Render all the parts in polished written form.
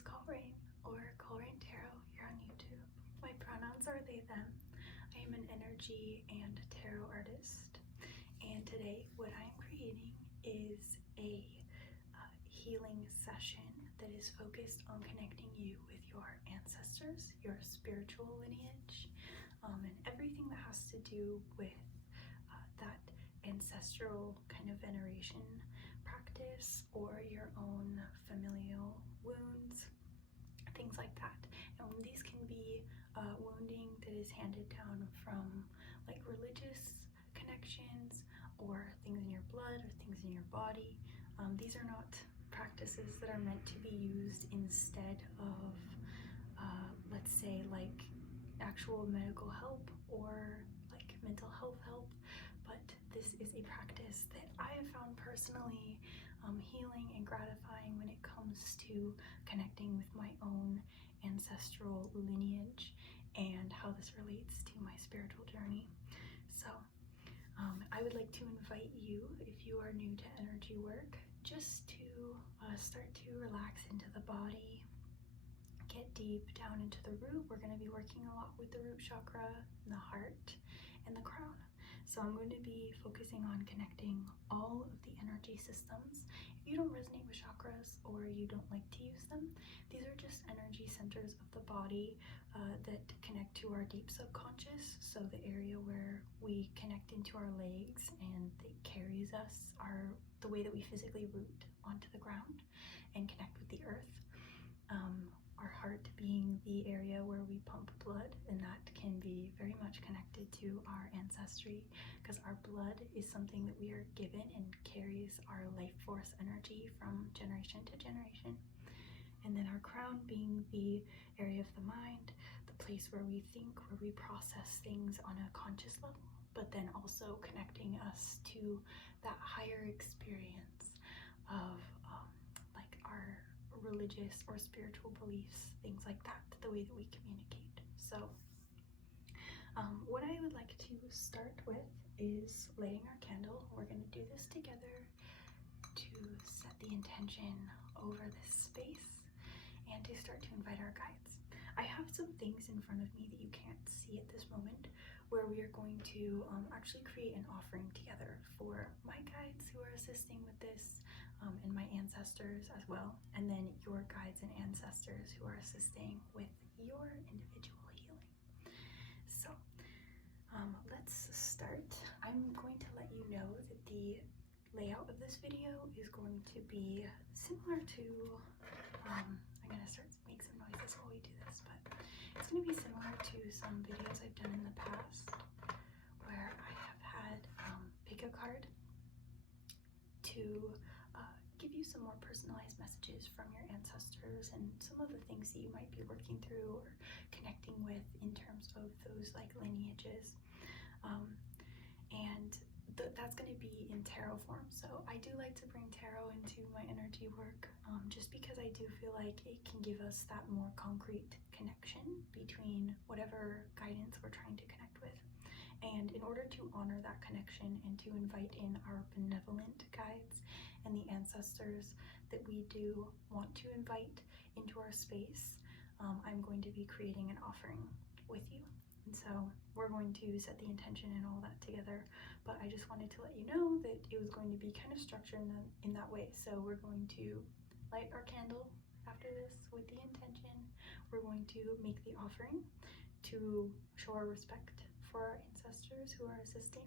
is Coleraine, or Coleraine Tarot here on YouTube. My pronouns are they, them. I am an energy and tarot artist, and today what I am creating is a healing session that is focused on connecting you with your ancestors, your spiritual lineage, and everything that has to do with that ancestral kind of veneration practice or your own familial wounds, things like that. And these can be wounding that is handed down from like religious connections or things in your blood or things in your body. These are not practices that are meant to be used instead of let's say like actual medical help or like mental health help, but this is a practice that I have found personally healing and gratifying when it comes to connecting with my own ancestral lineage and how this relates to my spiritual journey. So I would like to invite you, if you are new to energy work, just to start to relax into the body, get deep down into the root. We're going to be working a lot with the root chakra, the heart, and the crown. So I'm going to be focusing on connecting all of the energy systems. If you don't resonate with chakras or you don't like to use them, these are just energy centers of the body that connect to our deep subconscious. So the area where we connect into our legs and it carries us, the way that we physically root onto the ground and connect with the earth. Our heart being the area where we pump blood, and that can be very much connected to our ancestry because our blood is something that we are given and carries our life force energy from generation to generation. And then our crown being the area of the mind, the place where we think, where we process things on a conscious level, but then also connecting us to that higher experience of like our religious or spiritual beliefs, things like that, the way that we communicate. So what I would like to start with is lighting our candle. We're going to do this together to set the intention over this space and to start to invite our guides. I have some things in front of me that you can't see at this moment where we are going to actually create an offering together for my guides who are assisting with this, and my ancestors as well, and then your guides and ancestors who are assisting with your individual healing. So let's start. I'm going to let you know that the layout of this video is going to be similar to, I'm going to start to make some noises while we do this, but it's going to be similar to some videos I've done in the past where I have had pick a card to give you some more personalized messages from your ancestors and some of the things that you might be working through or connecting with in terms of those like lineages. And that's going to be in tarot form. So I do like to bring tarot into my energy work just because I do feel like it can give us that more concrete connection between whatever guidance we're trying to connect with. And in order to honor that connection and to invite in our benevolent guides and the ancestors that we do want to invite into our space, I'm going to be creating an offering with you. And so we're going to set the intention and all that together, but I just wanted to let you know that it was going to be kind of structured in that way. So we're going to light our candle after this with the intention. We're going to make the offering to show our respect for our ancestors who are assisting.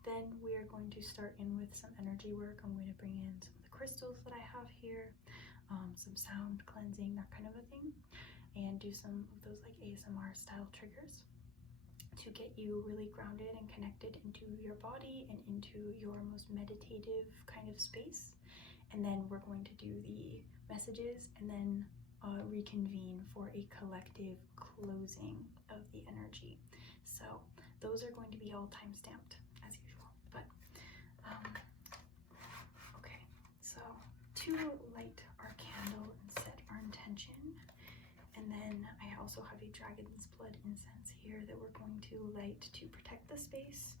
Then we are going to start in with some energy work. I'm going to bring in some of the crystals that I have here, some sound cleansing, that kind of a thing, and do some of those like ASMR style triggers to get you really grounded and connected into your body and into your most meditative kind of space. And then we're going to do the messages and then reconvene for a collective closing of the energy. So those are going to be all time stamped as usual. But okay, so to light our candle and set our intention, and then I also have a dragon's blood incense here that we're going to light to protect the space.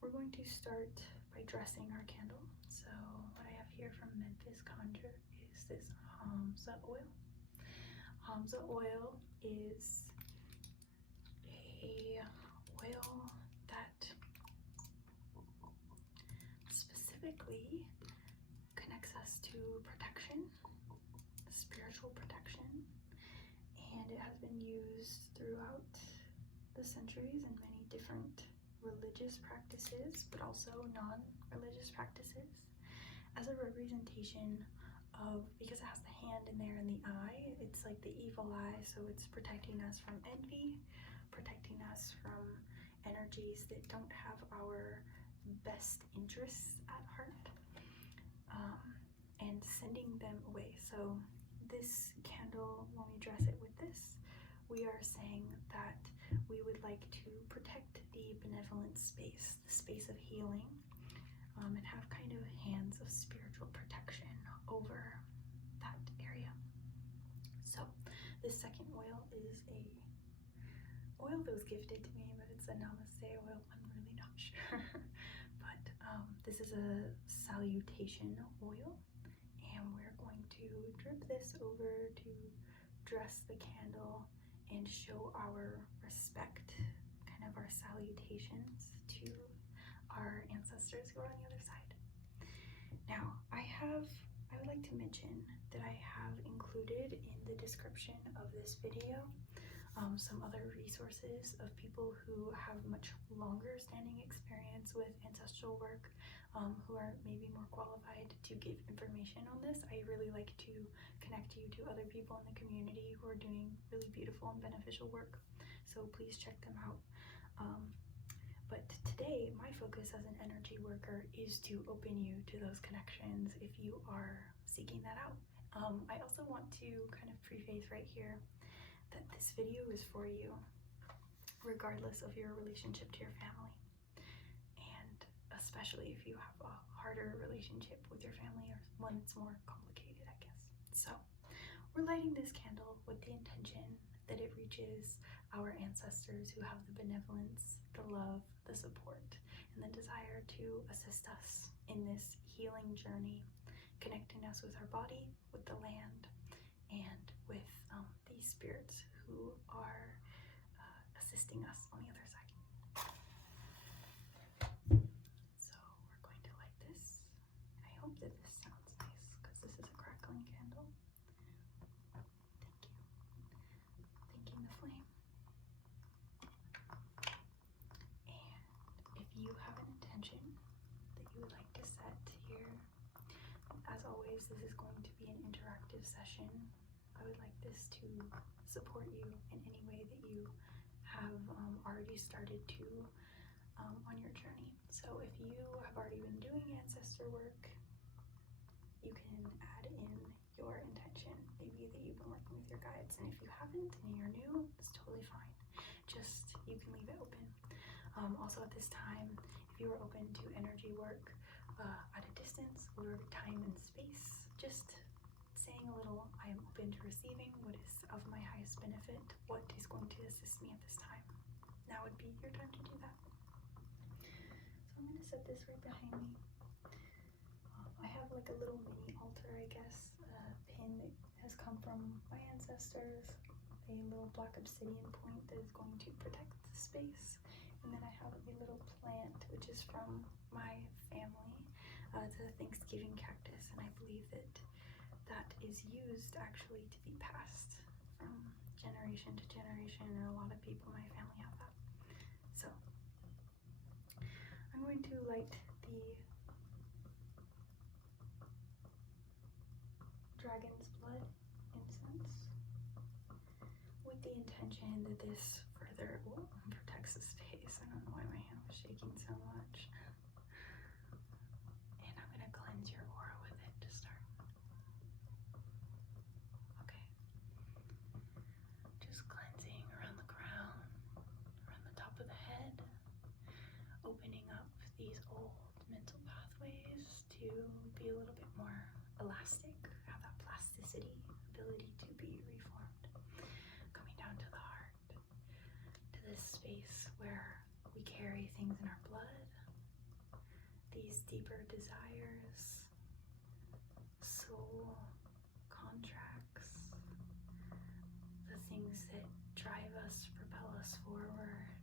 We're going to start by dressing our candle. So what I have here from Memphis Conjure is this Hamza oil. Hamza oil is a oil that specifically connects us to protection, spiritual protection, and it has been used throughout the centuries in many different religious practices, but also non-religious practices, as a representation of, because it has the hand in there and the eye, it's like the evil eye, so it's protecting us from envy, protecting us from energies that don't have our best interests at heart, and sending them away. So this candle, when we dress it with this, we are saying that we would like to protect the benevolent space, the space of healing, and have kind of hands of spiritual protection over that area. So this second oil is a oil that was gifted to me, but it's a namaste oil. I'm really not sure. But this is a salutation oil, and we're going to drip this over to dress the candle and show our respect, kind of our salutations to our ancestors who are on the other side. Now, I would like to mention that I have included in the description of this video some other resources of people who have much longer standing experience with ancestral work, who are maybe more qualified to give information on this. I really like to connect you to other people in the community who are doing really beautiful and beneficial work, so please check them out. But today, my focus as an energy worker is to open you to those connections if you are seeking that out. I also want to kind of preface right here that this video is for you, regardless of your relationship to your family, and especially if you have a harder relationship with your family or one that's more complicated, I guess. So we're lighting this candle with the intention that it reaches our ancestors who have the benevolence, the love, the support, and the desire to assist us in this healing journey, connecting us with our body, with the land, and with these spirits who are assisting us on the other side. So we're going to light this. I hope that this sounds nice, because this is a crackling candle. Thank you. Thanking the flame. And if you have an intention that you would like to set here, as always, this is going to be an interactive session. I would like this to support you in any way that you have already started to on your journey. So if you have already been doing ancestor work, you can add in your intention, maybe that you've been working with your guides. And if you haven't and you're new, it's totally fine. Just, you can leave it open. Also at this time, if you are open to energy work at a distance or time and space, just saying a little, I am open to receiving what is of my highest benefit, what is going to assist me at this time. Now would be your time to do that. So I'm going to set this right behind me. I have like a little mini altar, I guess, a pin that has come from my ancestors, a little black obsidian point that is going to protect the space, and then I have a little plant which is from my family. It's a Thanksgiving cactus, and I believe that that is used actually to be passed from generation to generation, and a lot of people in my family have that. So I'm going to light the dragon's blood incense with the intention that this further protects the space. I don't know why my hand was shaking so much. And I'm going to cleanse your aura with it to start. Okay. Just cleansing around the crown, around the top of the head, opening up these old mental pathways to be a little bit more elastic, have that plasticity, ability to be reformed. Coming down to the heart, to this space where we carry things in our blood, these deeper desires, soul contracts, things that drive us, propel us forward,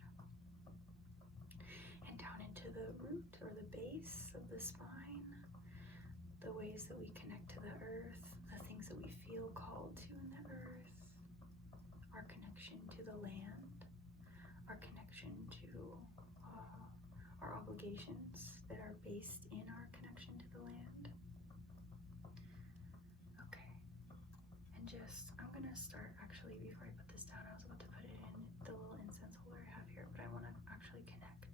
and down into the root or the base of the spine, the ways that we connect to the earth, the things that we feel called to in the earth, our connection to the land, our connection to our obligations that are based in our connection to the land. Okay, and I'm gonna start actually, before I put this down, I was about to put it in the little incense holder I have here, but I wanna actually connect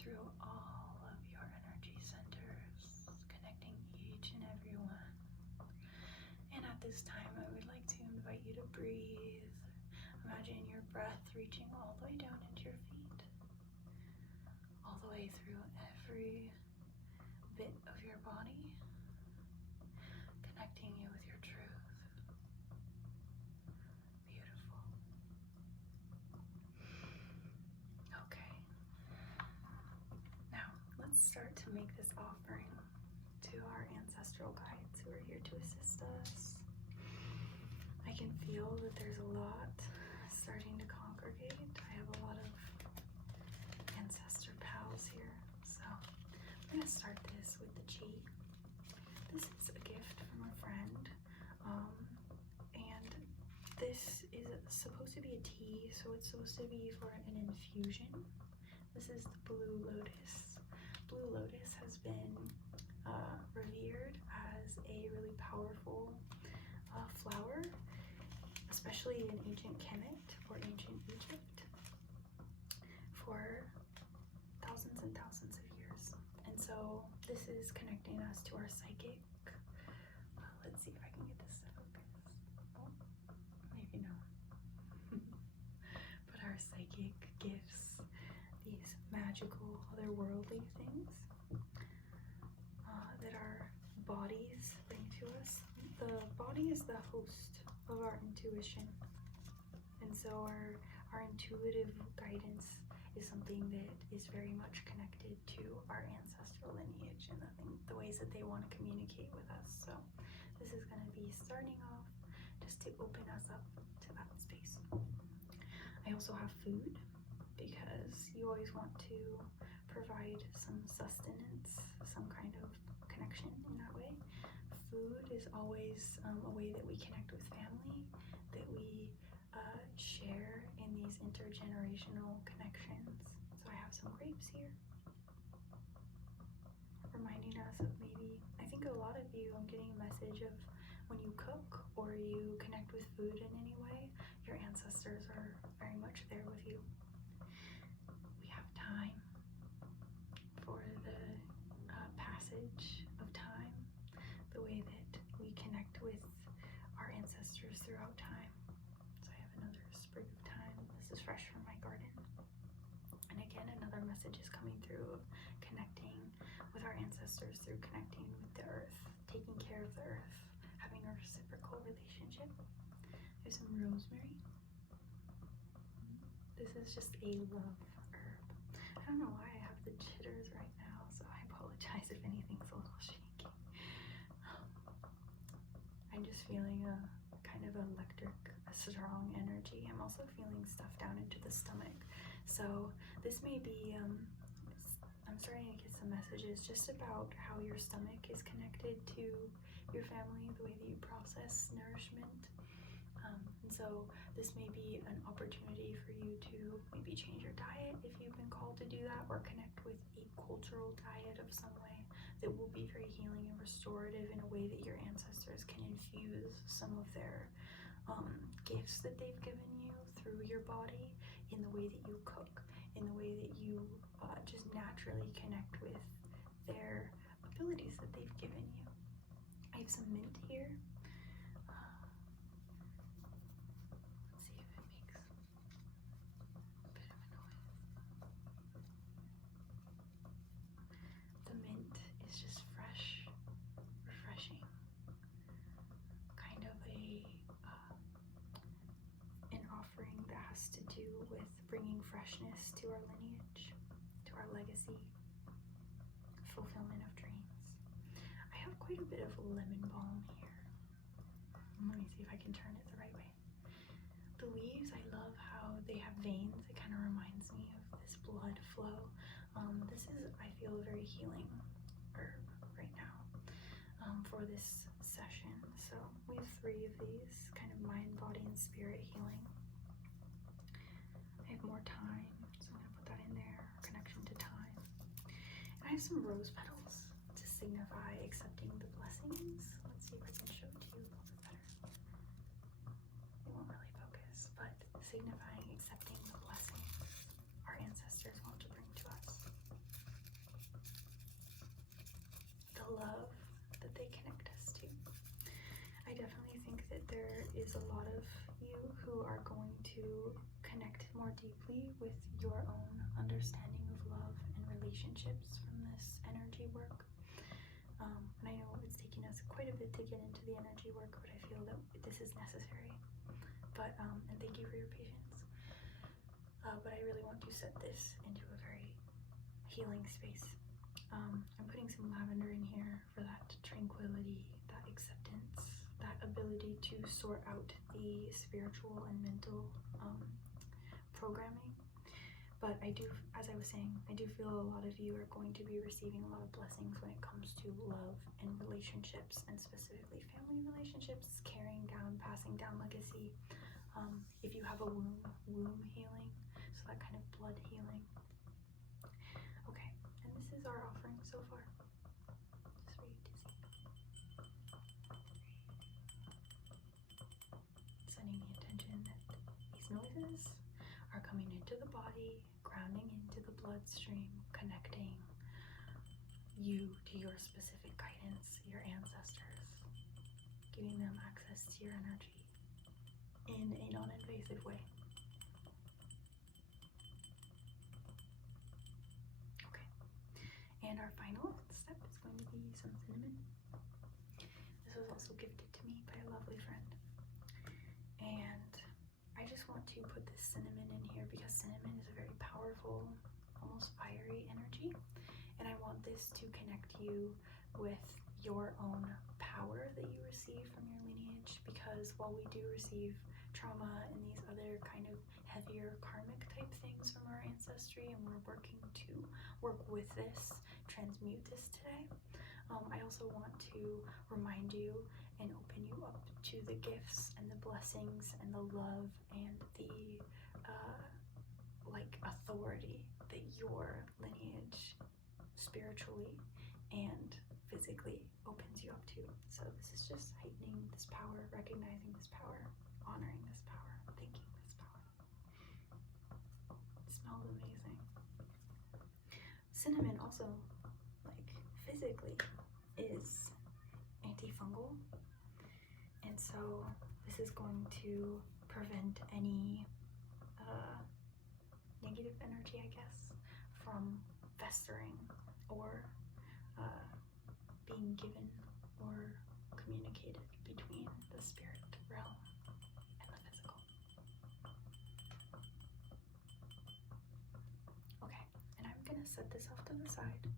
through all of your energy centers, connecting each and every one. And at this time, I would like to invite you to breathe. Imagine your breath reaching all the way down into your feet, all the way through every bit of your body, connecting you with your truth. Beautiful. Okay. Now, let's start to make this offering to our ancestral guides who are here to assist us. I can feel that there's a lot starting to congregate. I have a lot of ancestor pals here, so I'm going to start this with the chi. This is a gift from a friend, and this is supposed to be a tea, so it's supposed to be for an infusion. This is the blue lotus. Blue lotus has been revered as a really powerful flower, especially in ancient Kemet or ancient Egypt, for thousands and thousands of years. And so this is connecting us to our psychic. Let's see if I can get this to focus. Oh, maybe no. But our psychic gifts, these magical, otherworldly things that our bodies bring to us. The body is the host of our intuition, and so our intuitive guidance is something that is very much connected to our ancestral lineage and the ways that they want to communicate with us. So this is going to be starting off just to open us up to that space. I also have food, because you always want to provide some sustenance, some kind of connection in that way. Food is always a way that we connect with family, that we share in these intergenerational connections. So I have some grapes here, reminding us of maybe, I think a lot of you, I'm getting a message of when you cook or you connect with food in any way, your ancestors are very much there with you. We have time for the passage of time, the way that we connect with our ancestors throughout time. So I have another sprig of time. This is fresh from my garden. And again, another message is coming through of connecting with our ancestors through connecting with the earth, taking care of the earth, having a reciprocal relationship. There's some rosemary. This is just a love herb. I don't know why I have the jitters right now, so I apologize if anything's a little shaky. I'm just feeling a kind of electric, a strong energy. I'm also feeling stuff down into the stomach. So this may be, I'm starting to get some messages just about how your stomach is connected to your family, the way that you process nourishment. And so this may be an opportunity for you to maybe change your diet if you've been called to do that, or connect with a cultural diet of some way that will be very healing and restorative in a way that your ancestors can infuse some of their gifts that they've given you through your body, in the way that you cook, in the way that you just naturally connect with their abilities that they've given you. I have some mint here. Let's see if it makes a bit of a noise. The mint is just fresh, refreshing, kind of an offering that has to do with bringing freshness to our lineage, to our legacy, fulfillment of dreams. I have quite a bit of lemon balm here. Let me see if I can turn it the right way. The leaves, I love how they have veins. It kind of reminds me of this blood flow. This is, I feel, very healing herb right now for this session. So we have 3 of these, kind of mind, body, and spirit healing. I have more time, so I'm going to put that in there, connection to time. And I have some rose petals to signify accepting the blessings. Let's see if I can show it to you a little bit better. It won't really focus, but signifying accepting the blessings our ancestors want to bring to us. The love that they connect us to. I definitely think that there is a lot of you who are going to connect more deeply with your own understanding of love and relationships from this energy work. And I know it's taking us quite a bit to get into the energy work, but I feel that this is necessary. But, and thank you for your patience. But I really want to set this into a very healing space. I'm putting some lavender in here for that tranquility, that acceptance, that ability to sort out the spiritual and mental programming. But I do, as I was saying, I do feel a lot of you are going to be receiving a lot of blessings when it comes to love and relationships, and specifically family relationships, carrying down, passing down legacy. If you have a womb healing, so that kind of blood healing. Okay, and this is our offering so far, just for you to see. Setting the intention that these noises are coming into the body, grounding into the bloodstream, connecting you to your specific guidance, your ancestors, giving them access to your energy in a non-invasive way. Okay, and our final step is going to be some cinnamon. This was also gifted to me by a lovely friend, and I just want to put this cinnamon in here because cinnamon is a very powerful, almost fiery energy, and I want this to connect you with your own power that you receive from your lineage, because while we do receive trauma and these other kind of heavier karmic type things from our ancestry, and we're working to work with this, transmute this today, I also want to remind you and open you up to the gifts and the blessings and the love and the like authority that your lineage spiritually and physically opens you up to. So this is just heightening this power, recognizing this power, honoring this power, thanking this power. It smells amazing. Cinnamon also, like physically, is antifungal, and so this is going to prevent any negative energy, I guess, from festering or being given or communicated between the spirit realm and the physical. Okay, and I'm gonna set this off to the side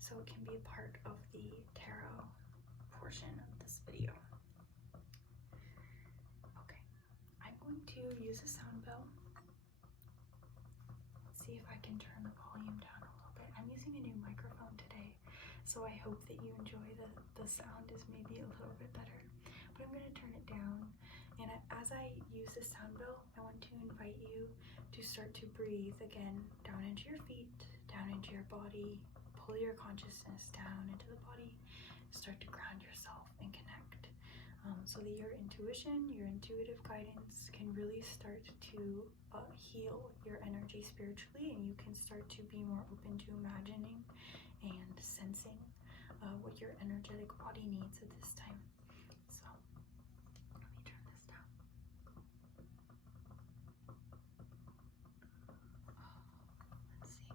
so it can be a part of the tarot portion of this video. Okay, I'm going to use a sound bell. Let's see if I can turn the volume down a little bit. I'm using a new microphone today, so I hope that you enjoy the sound is maybe a little bit better. But I'm going to turn it down, and as I use the sound bell, I want to invite you to start to breathe again down into your feet, down into your body. Pull your consciousness down into the body, start to ground yourself and connect, so that your intuition, your intuitive guidance can really start to heal your energy spiritually, and you can start to be more open to imagining and sensing what your energetic body needs at this time. So let me turn this down. Let's see.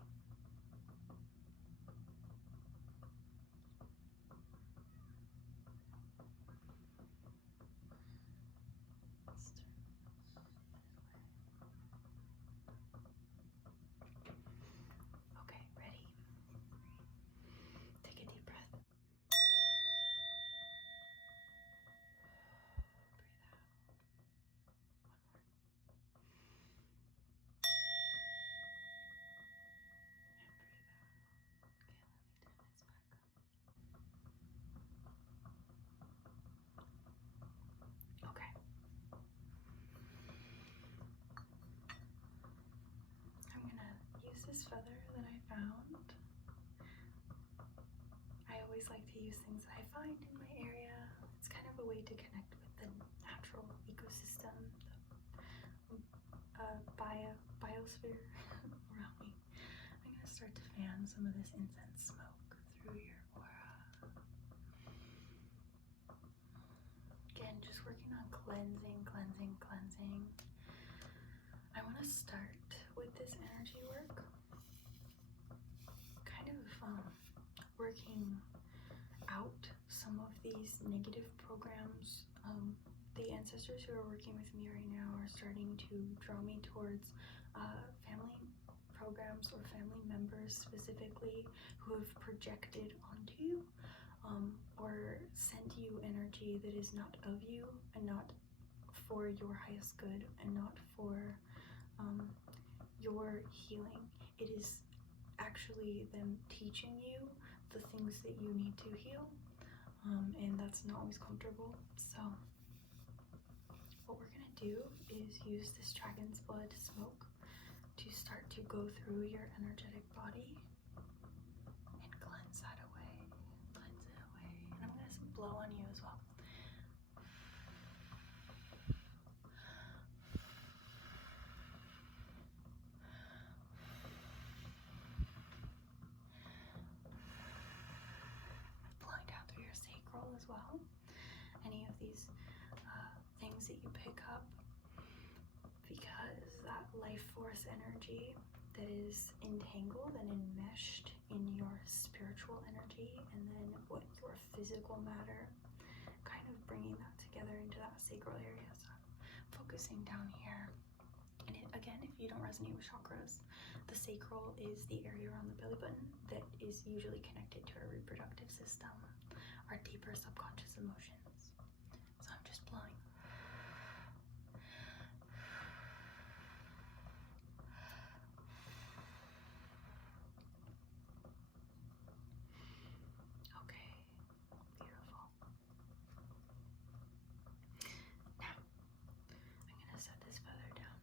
Okay, ready? Take a deep breath. always like to use things that I find in my area. It's kind of a way to connect with the natural ecosystem, the biosphere around me. I'm going to start to fan some of this incense smoke through your aura. Again, just working on cleansing. I want to start with this energy work, kind of working out some of these negative programs. The ancestors who are working with me right now are starting to draw me towards family programs or family members specifically who have projected onto you or sent you energy that is not of you and not for your highest good and not for your healing. It is actually them teaching you the things that you need to heal, and that's not always comfortable. So what we're gonna do is use this dragon's blood smoke to start to go through your energetic body and cleanse that away, cleanse it away. And I'm gonna blow on you as well. Blowing down through your sacral as well. Any of these things that you pick up, because that life force energy that is entangled and enmeshed in your spiritual energy and then what your physical matter, kind of bringing that together into that sacral area. So focusing down here. And again, if you don't resonate with chakras, the sacral is the area around the belly button that is usually connected to our reproductive system, our deeper subconscious emotions. So I'm just blowing. Okay, beautiful. Now, I'm going to set this feather down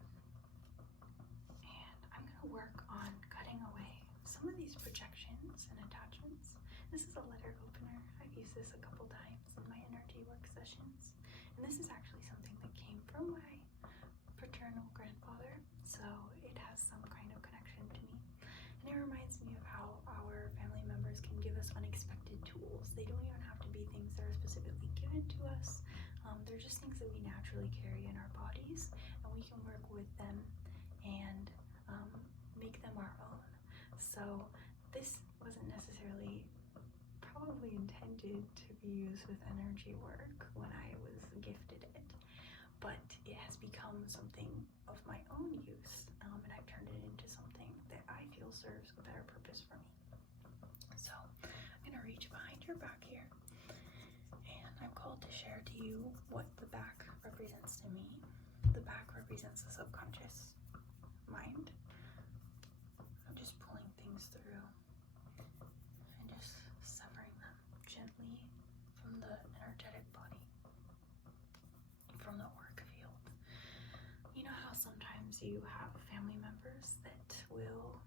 and I'm going to work on cutting away some of these projections and attachments. This is a letter opener. I've used this a couple times in my energy work sessions. And this is actually something that came from my paternal grandfather, so it has some kind of connection to me. And it reminds me of how our family members can give us unexpected tools. They don't even have to be things that are specifically given to us. They're just things that we naturally carry in our bodies, and we can work with them and make them our own. So this wasn't necessarily probably intended to be used with energy work when I was gifted it, but it has become something of my own use, and I've turned it into something that I feel serves a better purpose for me. So I'm gonna reach behind your back here, and I'm called to share to you what the back represents to me. The back represents the subconscious mind. I'm just pulling things through and just severing them gently from the energetic body, from the auric field. You know how sometimes you have family members that will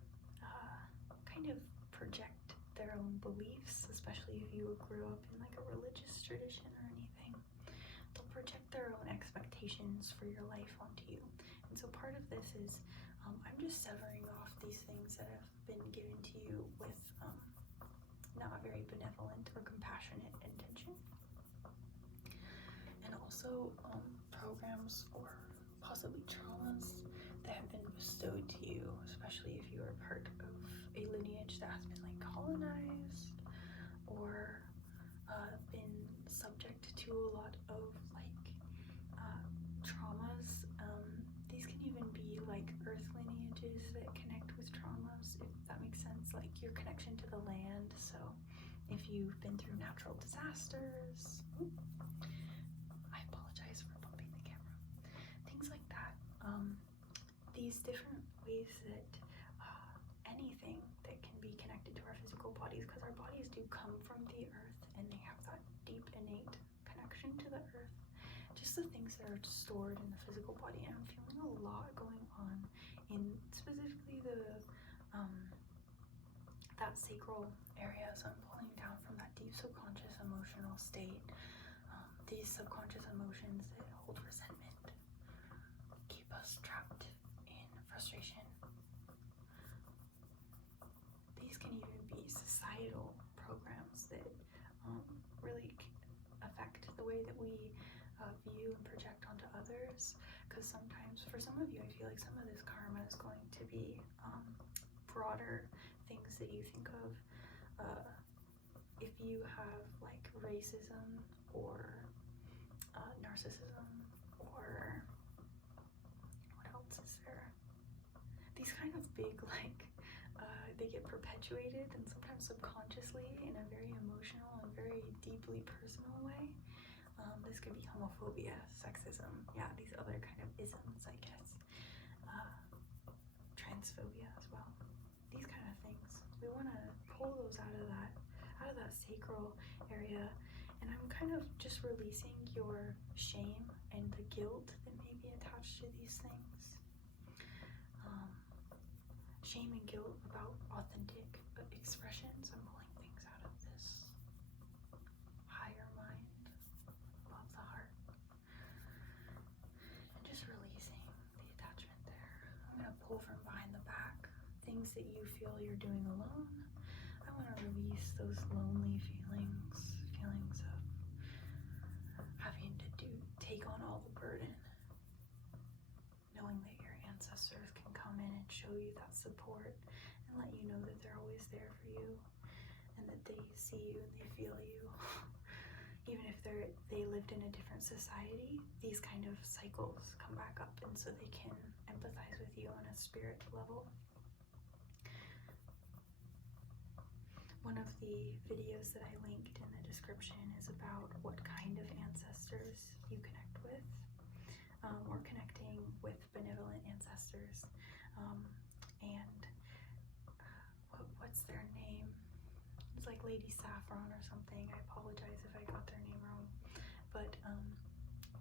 kind of project their own beliefs, especially if you grew up in like a religious tradition or anything. They'll project their own expectations for your life onto you. And so part of this is I'm just severing off these things that have been given to you with not a very benevolent or compassionate intention. And also programs or possibly traumas that have been bestowed to you, especially if you are part of a lineage that has been like colonized or been subject to a lot of like traumas. These can even be like earth lineages that connect with traumas, if that makes sense, like your connection to the land. So if you've been through natural disasters, I apologize for bumping the camera, things like that. These different ways that anything that can be connected to our physical bodies, because our bodies do come from the earth and they have that deep innate connection to the earth, just the things that are stored in the physical body. And I'm feeling a lot going on in specifically the that sacral area, so I'm pulling down from that deep state. These subconscious emotions that hold resentment keep us trapped in frustration. These can even be societal programs that really affect the way that we view and project onto others. Because sometimes, for some of you, I feel like some of this karma is going to be broader things that you think of. If you have like racism or narcissism, or what else is there? These kind of big, like, they get perpetuated and sometimes subconsciously in a very emotional and very deeply personal way. This could be homophobia, sexism, yeah, these other kind of isms, I guess. Transphobia as well. These kind of things. We want to pull those out of that sacral area, and I'm kind of just releasing your shame and the guilt that may be attached to these things. Shame and guilt about authentic expressions. I'm pulling things out of this higher mind, above the heart, and just releasing the attachment there. I'm going to pull from behind the back things that you feel you're doing alone. I want to release those lonely feelings of having to take on all the burden, knowing that your ancestors can come in and show you that support and let you know that they're always there for you, and that they see you and they feel you. Even if they lived in a different society, these kind of cycles come back up, and so they can empathize with you on a spirit level. One of the videos that I linked in the description is about what kind of ancestors you connect with, or connecting with benevolent ancestors. And what's their name? It's like Lady Saffron or something. I apologize if I got their name wrong. But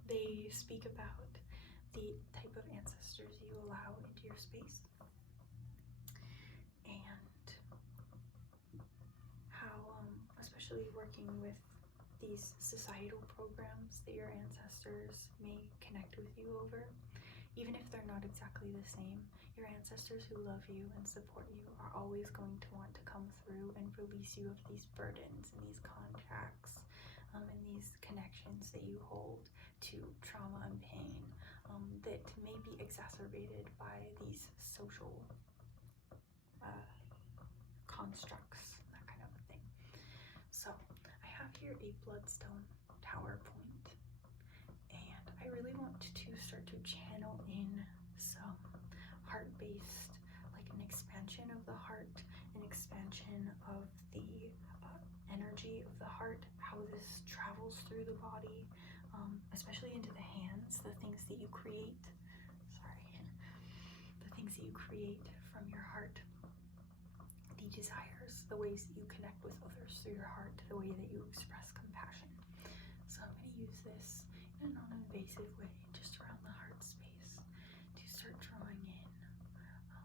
they speak about the type of ancestors you allow into your space, and how, especially working with these societal programs that your ancestors may connect with you over, even if they're not exactly the same, your ancestors who love you and support you are always going to want to come through and release you of these burdens and these contracts, and these connections that you hold to trauma and pain, that may be exacerbated by these social constructs, that kind of a thing. So I have here a bloodstone tower point, and I really want to start to channel in some heart-based, like an expansion of the heart, an expansion of the energy of the heart, how this travels through the body, especially into the hands, the things that you create, the things that you create from your heart, the desires, the ways that you connect with others through your heart, the way that you express compassion. So I'm going to use this in a non-invasive way, just around the heart space, to start drawing in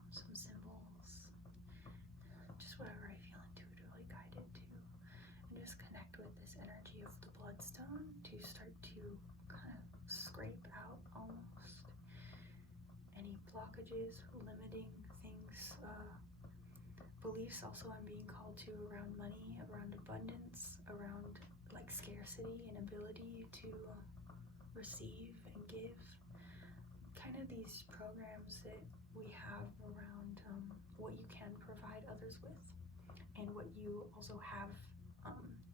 some symbols, just whatever I feel intuitively guided to, and just connect with this energy of the bloodstone to start to kind of scrape out almost any blockages, limiting things, beliefs also I'm being called to around money, around abundance, around like scarcity and ability to receive and give. Kind of these programs that we have around what you can provide others with, and what you also have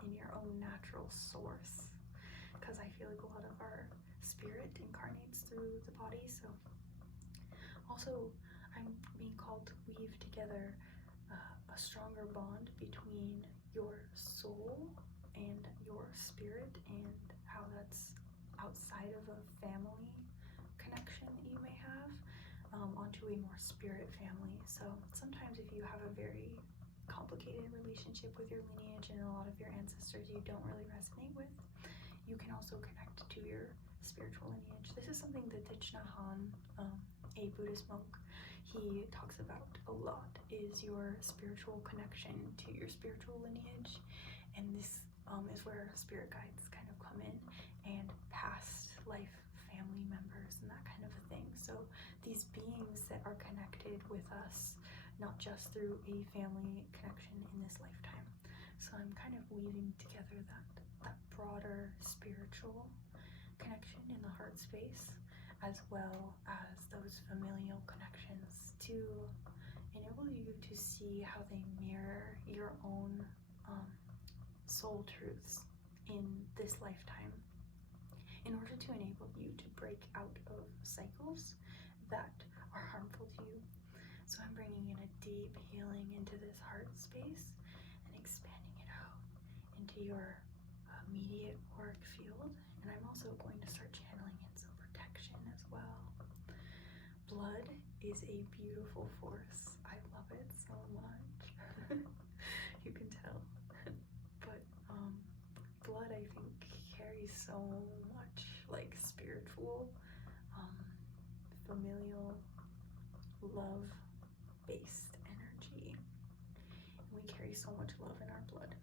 in your own natural source, because I feel like a lot of our spirit incarnates through the body. So also I'm being called to weave together a stronger bond between your soul and your spirit, and how that's outside of a family connection that you may have, onto a more spirit family. So sometimes if you have a very complicated relationship with your lineage and a lot of your ancestors you don't really resonate with, you can also connect to your spiritual lineage. This is something that Thich Nhat Hanh, a Buddhist monk, he talks about a lot, is your spiritual connection to your spiritual lineage. And this is where spirit guides kind of come in, and past life family members and that kind of a thing. So these beings that are connected with us, not just through a family connection in this lifetime. So I'm kind of weaving together that broader spiritual connection in the heart space, as well as those familial connections, to enable you to see how they mirror your own soul truths in this lifetime, in order to enable you to break out of cycles that are harmful to you. So I'm bringing in a deep healing into this heart space and expanding it out into your immediate auric field. And I'm also going to start channeling in some protection as well. Blood is a beautiful force. I love it so much. You can tell. But blood, I think, carries so much like spiritual, familial, love-based energy. And we carry so much love in our blood.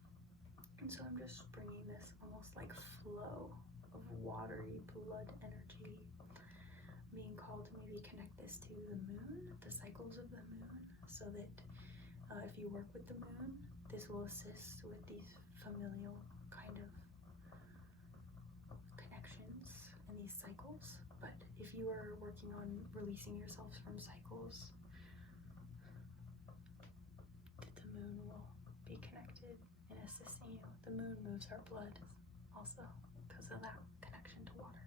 And so I'm just bringing this almost like flow of watery blood energy, being called to maybe connect this to the moon, the cycles of the moon, so that if you work with the moon, this will assist with these familial kind of connections and these cycles. But if you are working on releasing yourselves from cycles, the moon will be connected and assisting you. The moon moves our blood also because of that connection to water.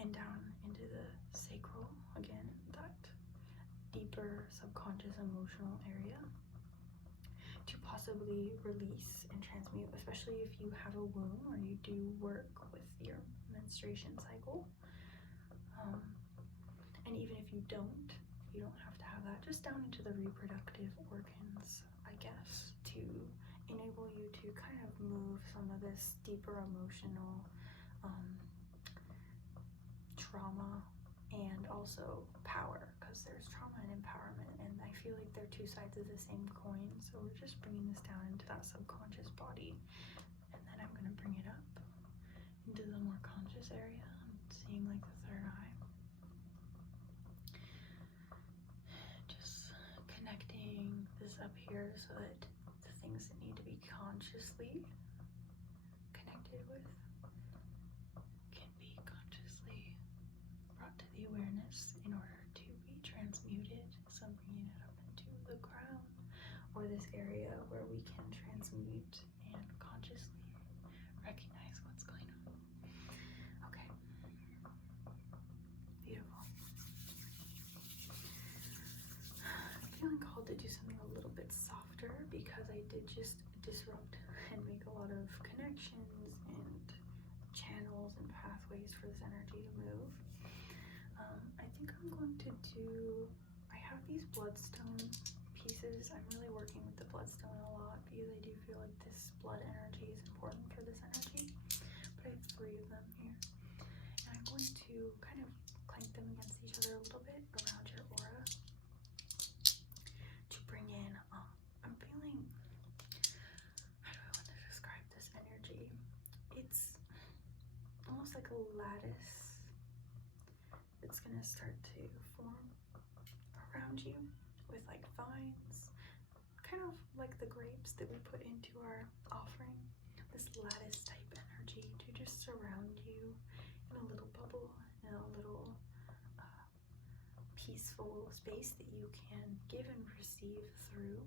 And down into the sacral, again, that deeper subconscious emotional area, to possibly release and transmute, especially if you have a womb or you do work with your menstruation cycle. And even if you don't have to have that, just down into the reproductive organs, I guess, to enable you to kind of move some of this deeper emotional trauma and also power, because there's trauma and empowerment, and I feel like they're two sides of the same coin. So we're just bringing this down into that subconscious body, and then I'm going to bring it up into the more conscious area. I'm seeing like the third eye, just connecting this up here so that the things that need to be consciously connected with can be consciously brought to the awareness in order to be transmuted. So I'm bringing it up into the crown, or this area where we can transmute and consciously recognize what's going on. Okay. Beautiful. I'm feeling called to do something a little bit softer, because I did just disrupt and make a lot of connections and channels and pathways for this energy to move. I think I'm going to do, I have these bloodstone pieces. I'm really working with the bloodstone a lot because I do feel like this blood energy is important for this energy. But I have 3 of them here. And I'm going to kind of clank them against each other a little bit around your aura to bring in, I'm feeling, how do I want to describe this energy? It's almost like a lattice that's going to start to form around you with like vines, kind of like the grapes that we put into our offering. This lattice type energy to just surround you in a little bubble, in a little peaceful space that you can give and receive through.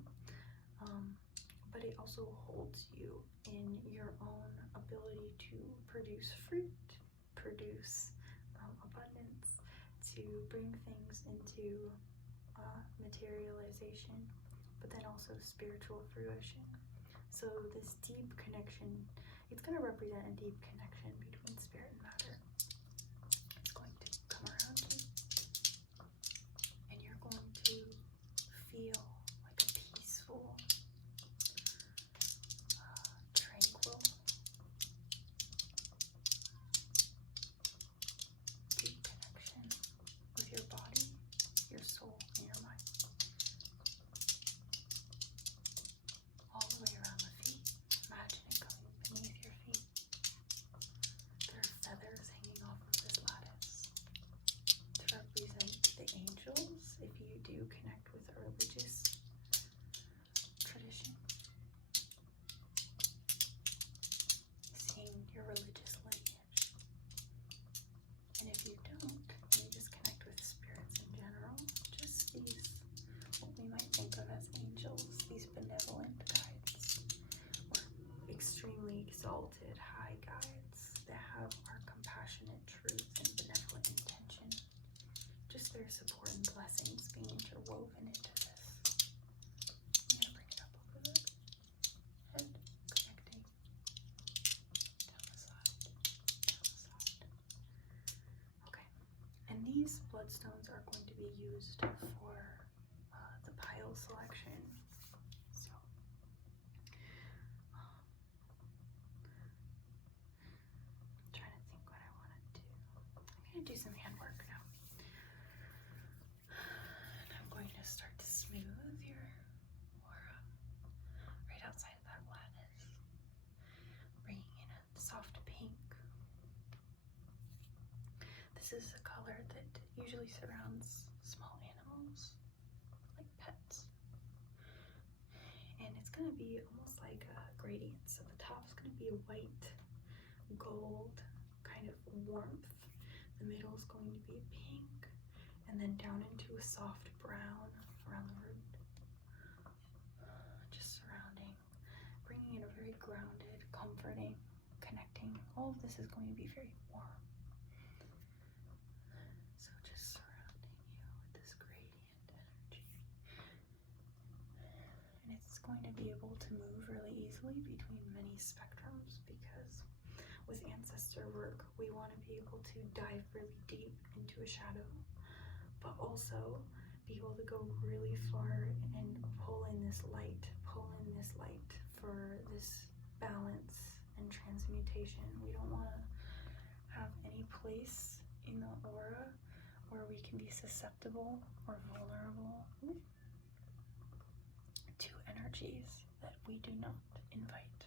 But it also holds you in your own ability to produce fruit, produce abundance, to bring things into materialization, but then also spiritual fruition. So this deep connection, it's going to represent a deep connection between spirit and matter. It's going to come around you, and you're going to feel like a peaceful, tranquil, deep connection with your body, your soul, and your mind. All the way around the feet. Imagine it going beneath divinely exalted high guides that have our compassionate truth and benevolent intention. Just their support and blessings being interwoven into this. I'm going to bring it up over the head, connecting down the side, Okay, and these bloodstones are going to be used for the pile selection. So, I'm trying to think what I want to do. I'm going to do some handwork now. And I'm going to start to smooth your aura right outside of that lattice, bringing in a soft pink. This is a color that usually surrounds small animals, like pets. And it's going to be almost like a gradient. So the top's going to be a white, gold kind of warmth. The middle is going to be pink, and then down into a soft brown around the root. Just surrounding, bringing in a very grounded, comforting, connecting. All of this is going to be very warm. So just surrounding you with this gradient energy. And it's going to be able to move really easily between many spectrums, because with Ancestor Work, we want to be able to dive really deep into a shadow, but also be able to go really far and pull in this light for this balance and transmutation. We don't want to have any place in the aura where we can be susceptible or vulnerable to energies that we do not invite,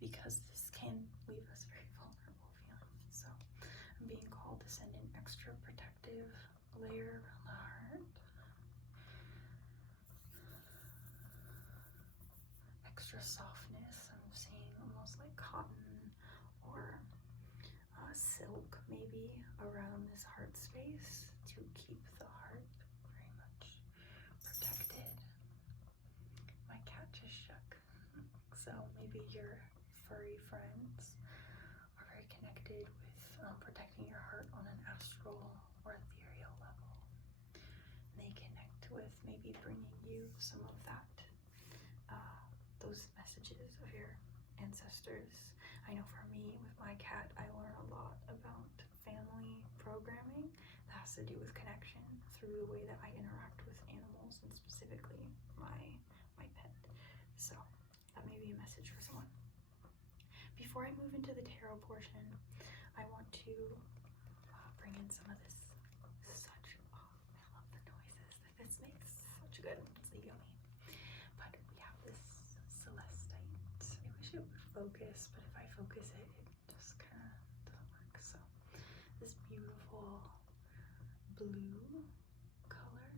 because this can leave us very vulnerable feeling. So I'm being called to send an extra protective layer around the heart, extra softness. I'm seeing almost like cotton or silk maybe around this heart space to keep the heart very much protected. My cat just shook. So maybe your furry friends are very connected with protecting your heart on an astral or ethereal level. They connect with maybe bringing you some of that, those messages of your ancestors. I know for me, with my cat, I learn a lot about family programming that has to do with connection through the way that I interact with animals, and specifically my pet. So that may be a message for someone. Before I move into the tarot portion, I want to bring in some of this. I love the noises that this makes. Such good. It's yummy. But we have this celestite. I wish it would focus, but if I focus it, it just kind of doesn't work. So this beautiful blue color,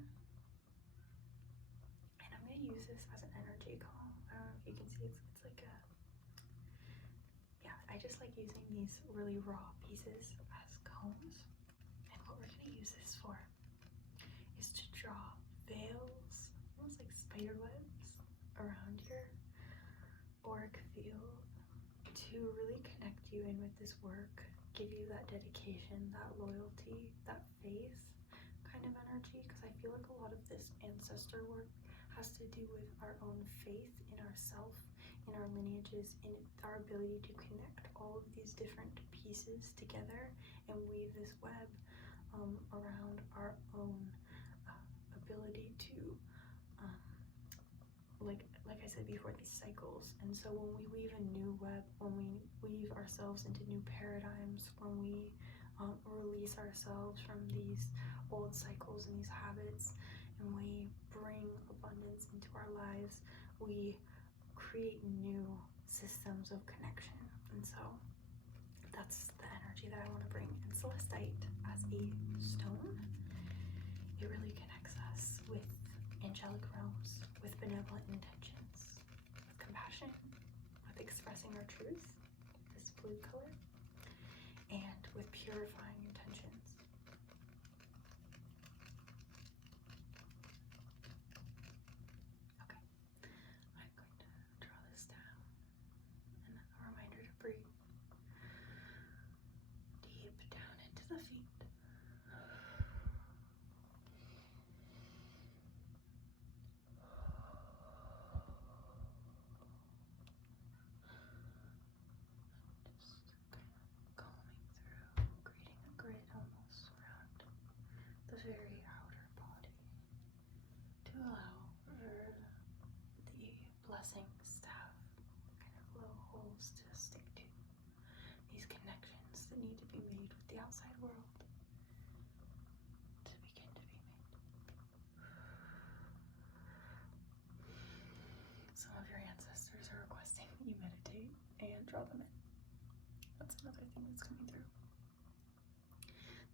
and I'm going to use this as an energy comb. I don't know if you can see, it's like a, yeah, I just like using these really raw pieces as combs. And what we're going to use this for is to draw veils, almost like spider webs, around your auric field, to really connect you in with this work, give you that dedication, that loyalty, that faith kind of energy, because I feel like a lot of this ancestor work has to do with our own faith in ourself, in our lineages, in our ability to connect all of these different pieces together and weave this web around our own ability to like I said before, these cycles. And so when we weave a new web, when we weave ourselves into new paradigms, when we release ourselves from these old cycles and these habits, and we bring abundance into our lives, we create new systems of connection. And so that's the energy that I want to bring. And celestite, as a stone, it really connects us with angelic realms, with benevolent intentions, with compassion, with expressing our truth, this blue color, and with purifying intentions. Okay, I'm going to draw this down. that need to be made with the outside world to begin to be made. Some of your ancestors are requesting that you meditate and draw them in. That's another thing that's coming through.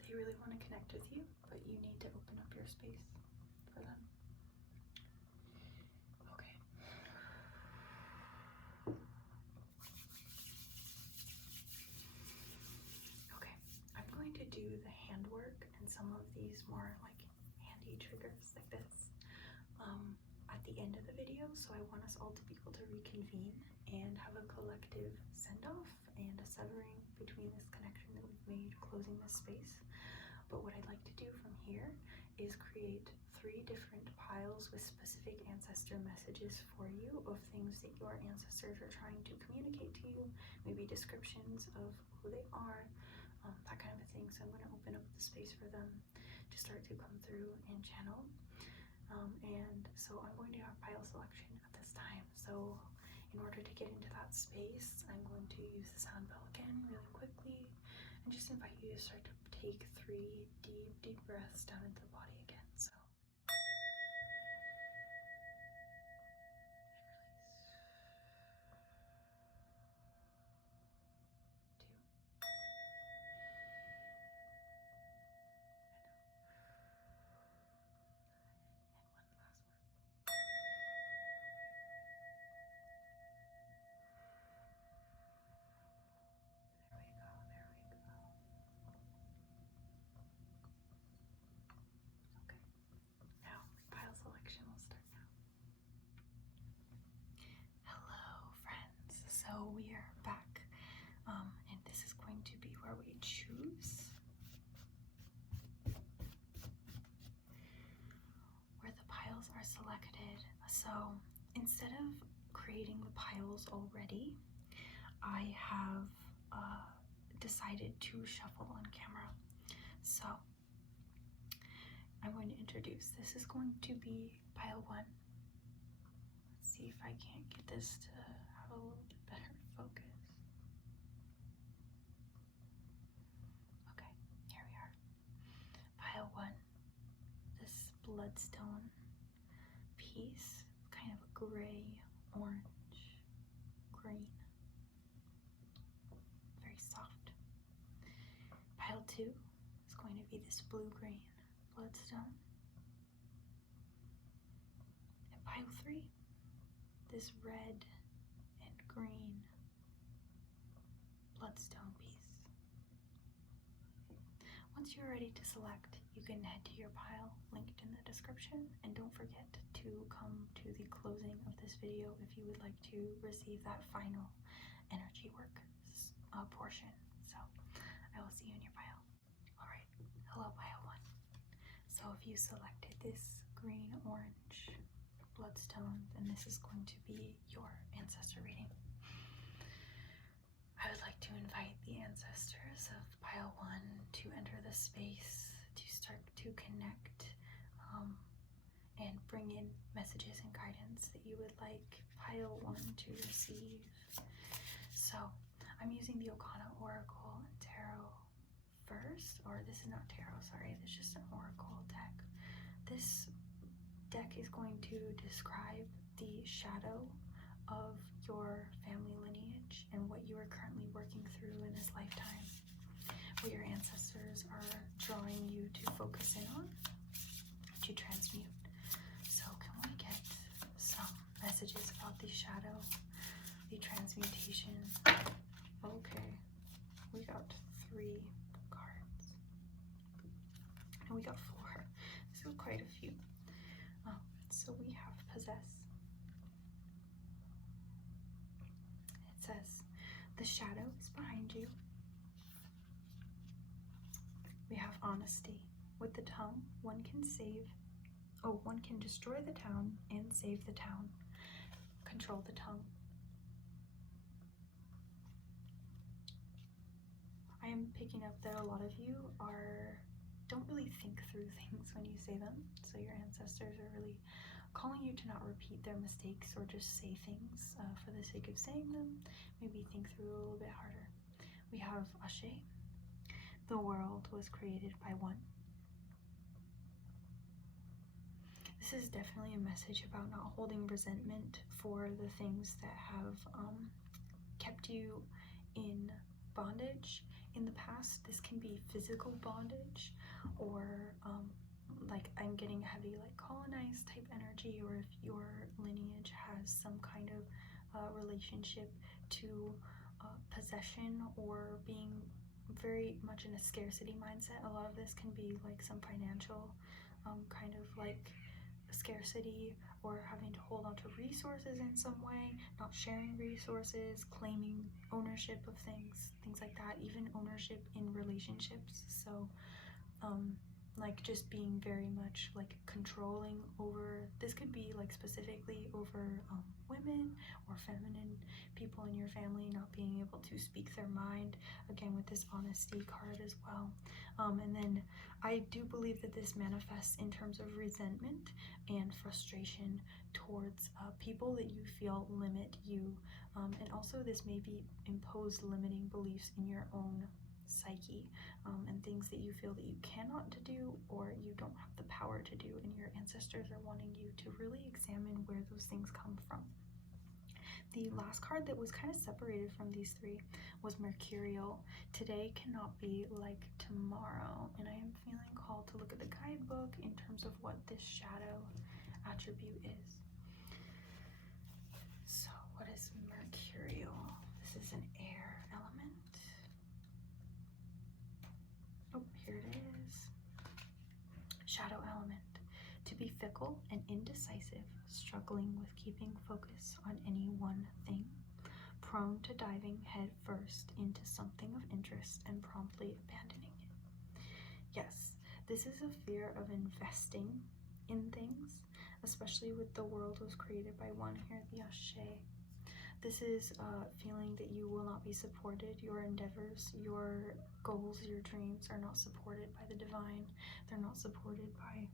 They really want to connect with you, but you need to open up your space for them. Okay. Okay, I'm going to do the handwork and some of these more like handy triggers like this at the end of the video, so I want us all to be able to reconvene and have a collective send-off and a severing between this connection that we've made, closing this space. But what I'd like to do from here is create 3 different piles with specific ancestor messages for you of things that your ancestors are trying to communicate to you, maybe descriptions of who they are, that kind of a thing. So I'm going to open up the space for them to start to come through and channel. And so I'm going to have pile selection at this time. So in order to get into that space, I'm going to use the sound bell again really quickly and just invite you to start to take 3 deep breaths down into the body again. So selection will start now. Hello friends, so we are back, and this is going to be where we choose where the piles are selected. So instead of creating the piles already, I have decided to shuffle on camera. So I'm going to introduce. This is going to be pile 1. Let's see if I can't get this to have a little bit better focus. Okay, here we are. Pile 1. This bloodstone piece, kind of a gray, orange, green. Very soft. Pile 2 is going to be this blue-green bloodstone. And pile 3, this red and green bloodstone piece. Once you're ready to select, you can head to your pile linked in the description, and don't forget to come to the closing of this video if you would like to receive that final energy work portion. So I will see you in your pile. Alright, hello pile 1. So if you selected this green-orange bloodstone, then this is going to be your ancestor reading. I would like to invite the ancestors of pile 1 to enter the space, to start to connect, and bring in messages and guidance that you would like pile 1 to receive. So I'm using the Okana Oracle and Tarot first, or this is not tarot, sorry, it's just an oracle deck. This deck is going to describe the shadow of your family lineage and what you are currently working through in this lifetime, what your ancestors are drawing you to focus in on, to transmute. So can we get some messages about the shadow, the transmutation? Okay, we got 3 cards, and we got 4, so quite a few. So we have possess. It says, the shadow is behind you. We have honesty. With the tongue, one can destroy the town and save the town. Control the tongue. I am picking up that a lot of you don't really think through things when you say them. So your ancestors are really calling you to not repeat their mistakes or just say things for the sake of saying them. Maybe think through a little bit harder. We have Ashe, the world was created by one. This is definitely a message about not holding resentment for the things that have kept you in bondage in the past. This can be physical bondage, or like I'm getting heavy like colonized type energy, or if your lineage has some kind of relationship to possession or being very much in a scarcity mindset. A lot of this can be like some financial kind of like scarcity, or having to hold on to resources in some way, not sharing resources, claiming ownership of things like that, even ownership in relationships. So like just being very much like controlling over, this could be like specifically over women or feminine people in your family, not being able to speak their mind, again with this honesty card as well. And then I do believe that this manifests in terms of resentment and frustration towards people that you feel limit you, and also this may be imposed limiting beliefs in your own psyche, and things that you feel that you cannot do or you don't have the power to do, and your ancestors are wanting you to really examine where those things come from. The last card that was kind of separated from these three was Mercurial. Today cannot be like tomorrow, and I am feeling called to look at the guidebook in terms of what this shadow attribute is. So what is Mercurial? This is an air element. Oh, here it is. Shadow element. To be fickle and indecisive, struggling with keeping focus on any one thing, prone to diving head first into something of interest and promptly abandoning it. Yes, this is a fear of investing in things, especially with the world was created by one here, the Ashe. This is a feeling that you will not be supported. Your endeavors, your goals, your dreams are not supported by the divine. They're not supported by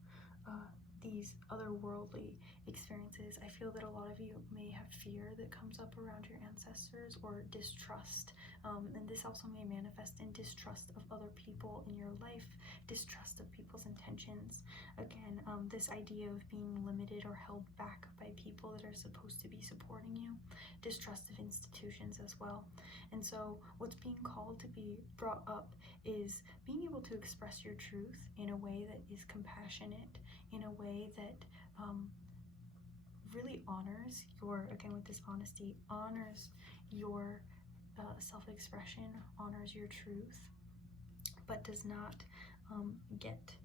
these otherworldly experiences. I feel that a lot of you may have fear that comes up around your ancestors, or distrust, and this also may manifest in distrust of other people in your life, distrust of people's intentions. Again, this idea of being limited or held back by people that are supposed to be supporting you, distrust of institutions as well. And so what's being called to be brought up is being able to express your truth in a way that is compassionate, in a way that really honors your, again with this honesty, honors your self-expression, honors your truth, but does not get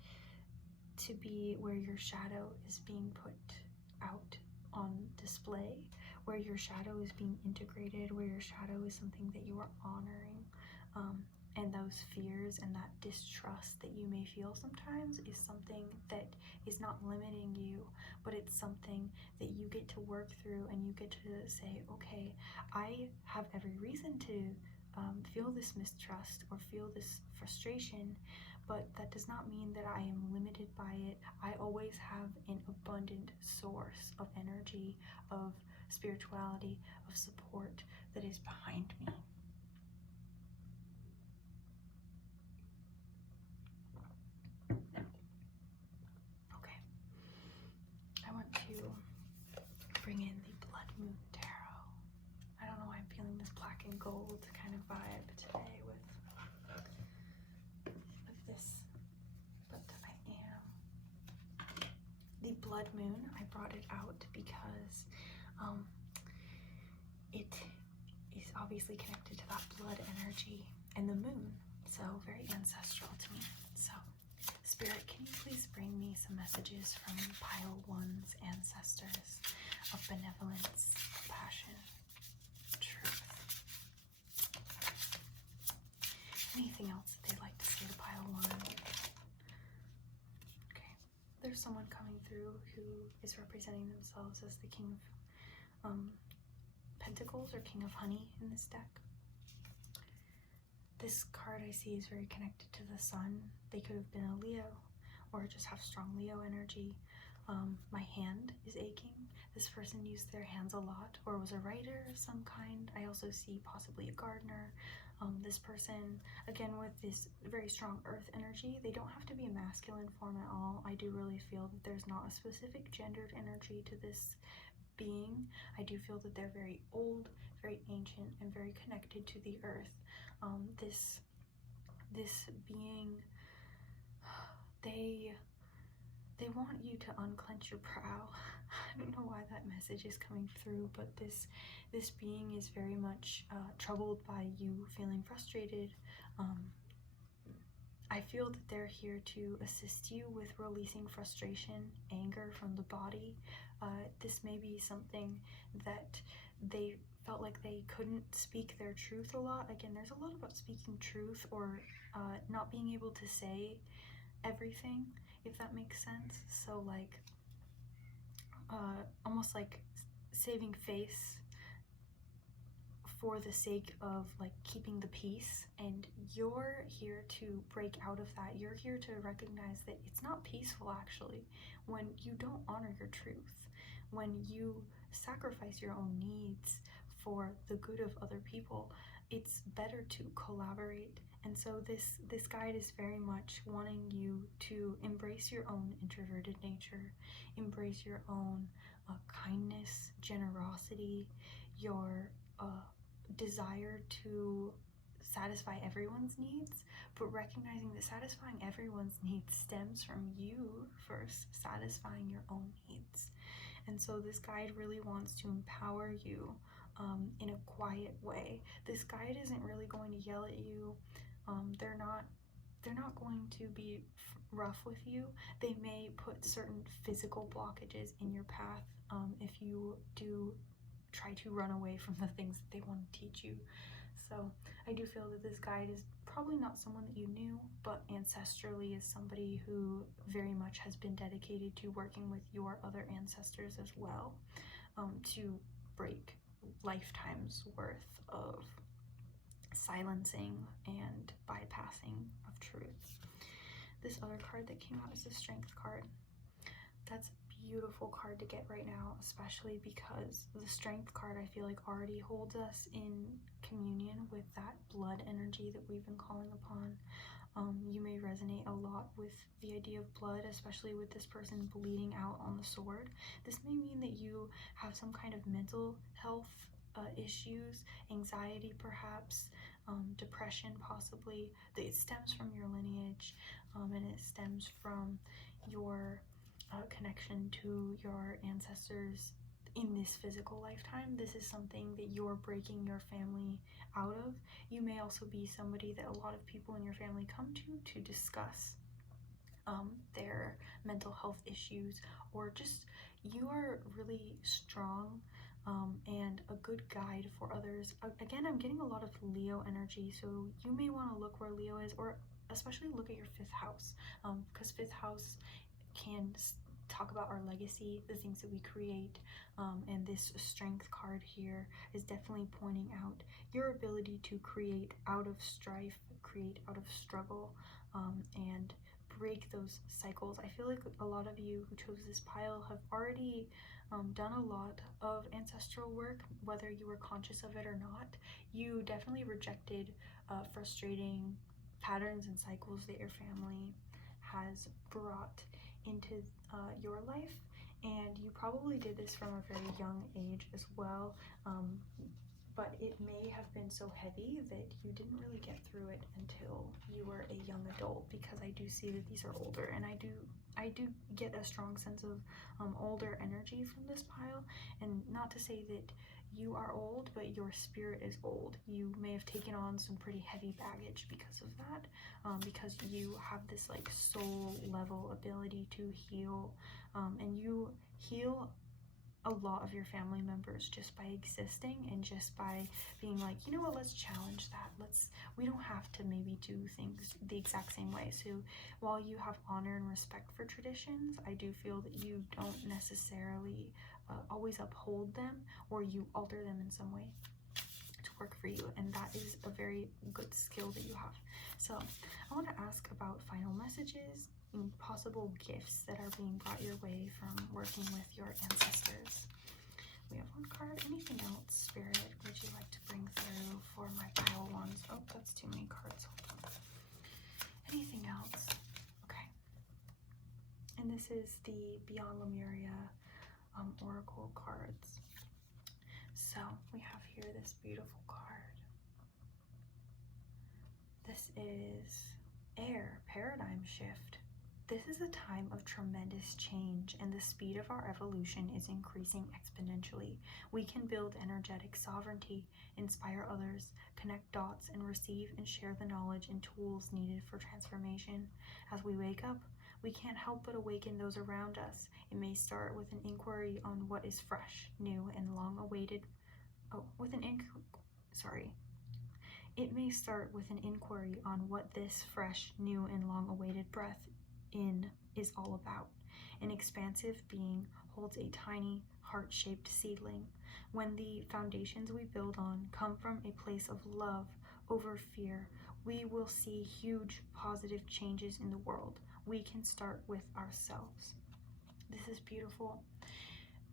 to be where your shadow is being put out on display, where your shadow is being integrated, where your shadow is something that you are honoring. And those fears and that distrust that you may feel sometimes is something that is not limiting you, but it's something that you get to work through, and you get to say, okay, I have every reason to feel this mistrust or feel this frustration, but that does not mean that I am limited by it. I always have an abundant source of energy, of spirituality, of support that is behind me. Bring in the Blood Moon Tarot. I don't know why I'm feeling this black and gold kind of vibe today with this, but I am. The Blood Moon, I brought it out because it is obviously connected to that blood energy and the moon, so very ancestral to me. So Spirit, can you please bring me some messages from Pile 1's ancestors of benevolence, compassion, truth? Anything else that they'd like to say to Pile 1? Okay, there's someone coming through who is representing themselves as the King of Pentacles or King of Honey in this deck. This card I see is very connected to the sun. They could have been a Leo or just have strong Leo energy. My hand is aching. This person used their hands a lot or was a writer of some kind. I also see possibly a gardener. This person, again, with this very strong earth energy, they don't have to be a masculine form at all. I do really feel that there's not a specific gendered energy to this being. I do feel that they're very old, very ancient, and very connected to the earth. This being, they want you to unclench your brow. I don't know why that message is coming through, but this being is very much troubled by you feeling frustrated. I feel that they're here to assist you with releasing frustration, anger from the body. This may be something that they felt like they couldn't speak their truth a lot. Again, there's a lot about speaking truth, or not being able to say everything, if that makes sense. So like almost like saving face for the sake of like keeping the peace, and you're here to break out of that. You're here to recognize that it's not peaceful actually when you don't honor your truth, when you sacrifice your own needs for the good of other people. It's better to collaborate. And so this guide is very much wanting you to embrace your own introverted nature, embrace your own kindness, generosity, your desire to satisfy everyone's needs, but recognizing that satisfying everyone's needs stems from you first satisfying your own needs. And so this guide really wants to empower you in a quiet way. This guide isn't really going to yell at you. They're not going to be rough with you. They may put certain physical blockages in your path if you do try to run away from the things that they want to teach you. So I do feel that this guide is probably not someone that you knew, but ancestrally is somebody who very much has been dedicated to working with your other ancestors as well, to break lifetimes worth of silencing and bypassing of truth. This other card that came out is the Strength card. That's a beautiful card to get right now, especially because the Strength card I feel like already holds us in communion with that blood energy that we've been calling upon. You may resonate a lot with the idea of blood, especially with this person bleeding out on the sword. This may mean that you have some kind of mental health issues, anxiety perhaps, depression possibly, that it stems from your lineage, and it stems from your connection to your ancestors in this physical lifetime. This is something that you're breaking your family out of. You may also be somebody that a lot of people in your family come to discuss their mental health issues, or just you are really strong and a good guide for others. Again, I'm getting a lot of Leo energy, so you may want to look where Leo is, or especially look at your 5th house, because 5th house can talk about our legacy, the things that we create, and this Strength card here is definitely pointing out your ability to create out of strife, create out of struggle, and break those cycles. I feel like a lot of you who chose this pile have already done a lot of ancestral work, whether you were conscious of it or not. You definitely rejected frustrating patterns and cycles that your family has brought into your life, and you probably did this from a very young age as well, but it may have been so heavy that you didn't really get through it until you were a young adult, because I do see that these are older, and I do get a strong sense of older energy from this pile. And not to say that you are old, but your spirit is old. You may have taken on some pretty heavy baggage because of that, because you have this like soul level ability to heal, and you heal a lot of your family members just by existing and just by being like, you know what, let's challenge that. We don't have to maybe do things the exact same way. So while you have honor and respect for traditions, I do feel that you don't necessarily always uphold them, or you alter them in some way to work for you, and that is a very good skill that you have. So I want to ask about final messages and possible gifts that are being brought your way from working with your ancestors. We have one card. Anything else, Spirit, would you like to bring through for my pile ones? Oh, this is the Beyond Lemuria Oracle cards. So we have here this beautiful card. This is Air, Paradigm Shift. This is a time of tremendous change, and the speed of our evolution is increasing exponentially. We can build energetic sovereignty, inspire others, connect dots, and receive and share the knowledge and tools needed for transformation. As we wake up, we can't help but awaken those around us. It may start with an inquiry on what is fresh, new, and long-awaited. It may start with an inquiry on what this fresh, new, and long-awaited breath in is all about. An expansive being holds a tiny, heart-shaped seedling. When the foundations we build on come from a place of love over fear, we will see huge positive changes in the world. We can start with ourselves. This is beautiful.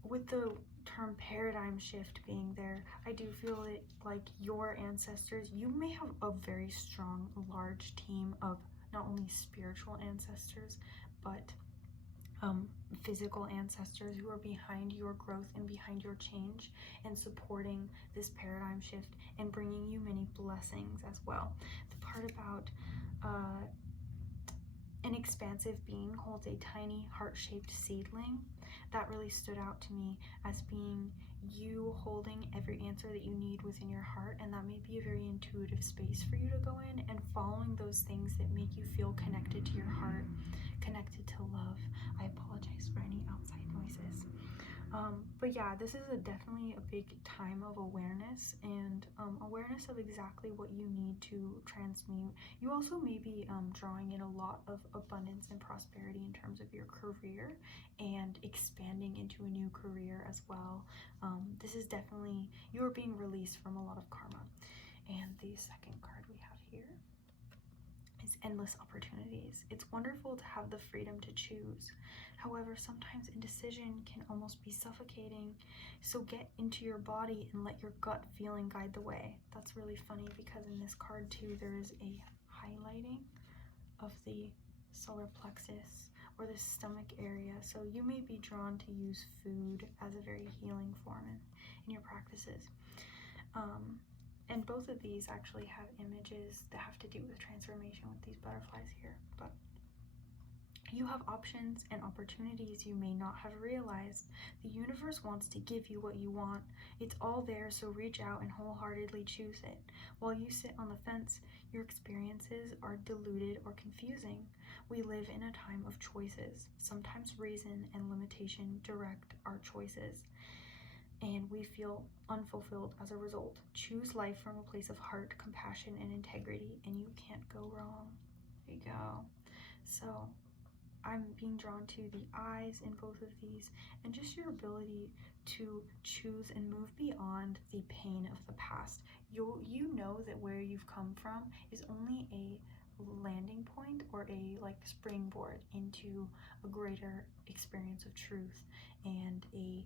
With the term paradigm shift being there, I do feel it like your ancestors, you may have a very strong, large team of not only spiritual ancestors, but physical ancestors who are behind your growth and behind your change and supporting this paradigm shift and bringing you many blessings as well. The part about an expansive being holds a tiny heart-shaped seedling, that really stood out to me as being you holding every answer that you need within your heart, and that may be a very intuitive space for you to go in and following those things that make you feel connected to your heart, connected to love. I apologize for any outside noises. But yeah, this is definitely a big time of awareness and awareness of exactly what you need to transmute. You also may be drawing in a lot of abundance and prosperity in terms of your career and expanding into a new career as well. This is definitely, you're being released from a lot of karma. And the second card we have here is endless opportunities. It's wonderful to have the freedom to choose. However, sometimes indecision can almost be suffocating. So get into your body and let your gut feeling guide the way. That's really funny because in this card too, there is a highlighting of the solar plexus or the stomach area. So you may be drawn to use food as a very healing form in your practices. And both of these actually have images that have to do with transformation with these butterflies here. But you have options and opportunities you may not have realized. The universe wants to give you what you want. It's all there, so reach out and wholeheartedly choose it. While you sit on the fence, your experiences are diluted or confusing. We live in a time of choices. Sometimes reason and limitation direct our choices, and we feel unfulfilled as a result. Choose life from a place of heart, compassion, and integrity, and you can't go wrong. There you go. So I'm being drawn to the eyes in both of these and just your ability to choose and move beyond the pain of the past. You know that where you've come from is only a landing point or a springboard into a greater experience of truth and a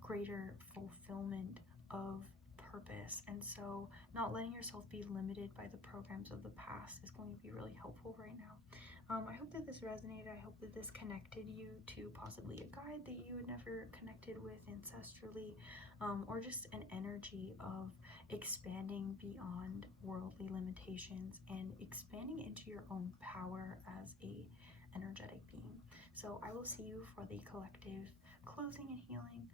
greater fulfillment of purpose. And so not letting yourself be limited by the programs of the past is going to be really helpful right now. I hope that this resonated. I hope that this connected you to possibly a guide that you had never connected with ancestrally, or just an energy of expanding beyond worldly limitations and expanding into your own power as a energetic being. So I will see you for the collective closing and healing.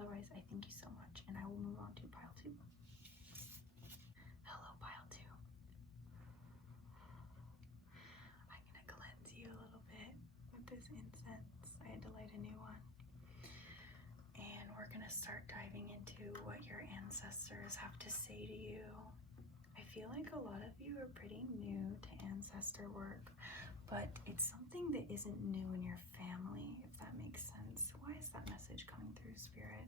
Otherwise, I thank you so much, and I will move on to pile 2. Hello, pile 2. I'm gonna cleanse you a little bit with this incense. I had to light a new one. And we're gonna start diving into what your ancestors have to say to you. I feel like a lot of you are pretty new to ancestor work, but it's something that isn't new in your family, if that makes sense. Why is that message coming through, Spirit?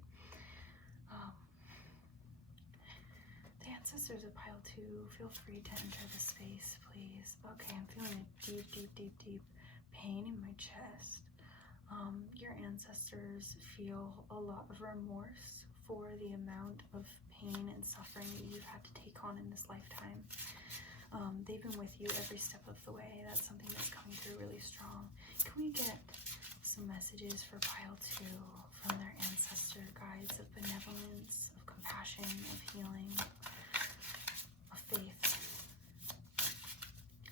The ancestors of pile 2, feel free to enter the space, please. Okay, I'm feeling a deep, deep, deep, deep pain in my chest. Your ancestors feel a lot of remorse for the amount of pain and suffering that you've had to take on in this lifetime. They've been with you every step of the way. That's something that's coming through really strong. Can we get some messages for pile 2 from their ancestor guides of benevolence, of compassion, of healing, of faith?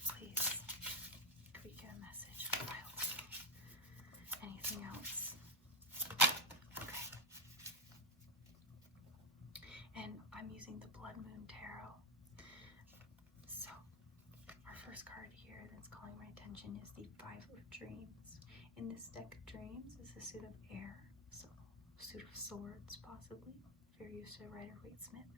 Please, can we get a message for pile 2? Anything else? Okay. And I'm using the Blood Moon Tarot. So, our first card here that's calling my attention is the 5 of Dreams. In this deck, Dreams is the suit of air, so suit of swords possibly, if you're used to Rider-Waite-Smith.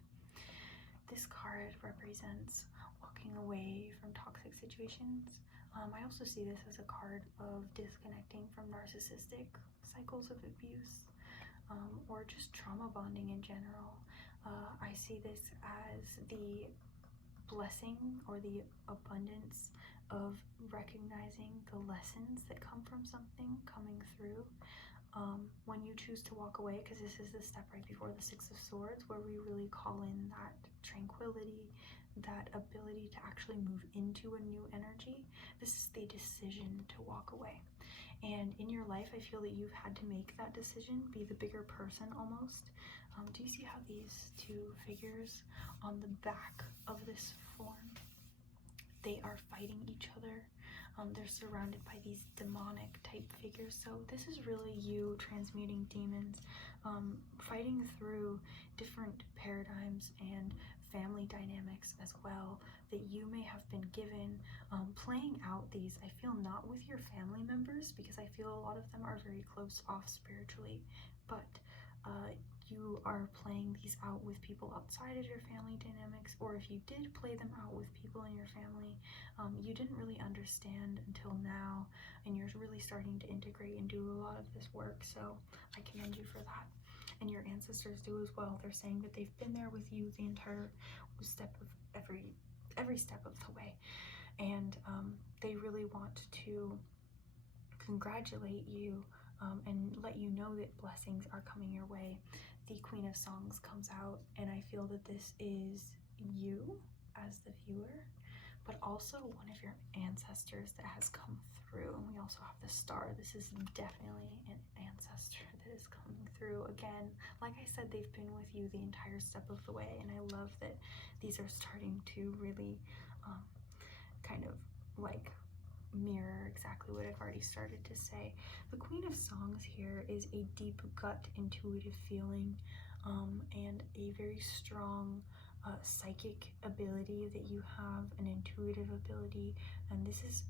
This card represents walking away from toxic situations. I also see this as a card of disconnecting from narcissistic cycles of abuse, or just trauma bonding in general. I see this as the blessing or the abundance of recognizing the lessons that come from something coming through. When you choose to walk away, because this is the step right before the 6 of Swords, where we really call in that tranquility, that ability to actually move into a new energy. This is the decision to walk away. And in your life, I feel that you've had to make that decision, be the bigger person almost. Do you see how these 2 figures on the back of this form, they are fighting each other? They're surrounded by these demonic type figures. So this is really you transmuting demons, fighting through different paradigms and family dynamics as well that you may have been given, playing out these, I feel, not with your family members, because I feel a lot of them are very close off spiritually, but you are playing these out with people outside of your family dynamics, or if you did play them out with people in your family, you didn't really understand until now, and you're really starting to integrate and do a lot of this work. So I commend you for that, and your ancestors do as well. They're saying that they've been there with you the entire step of every step of the way, and they really want to congratulate you and let you know that blessings are coming your way. The Queen of Songs comes out, and I feel that this is you as the viewer, but also one of your ancestors that has come through. And we also have the Star. This is definitely an ancestor that is coming through. Again, like I said, they've been with you the entire step of the way, and I love that these are starting to really kind of like mirror exactly what I've already started to say. The Queen of Songs here is a deep gut intuitive feeling, and a very strong psychic ability that you have, an intuitive ability, and this is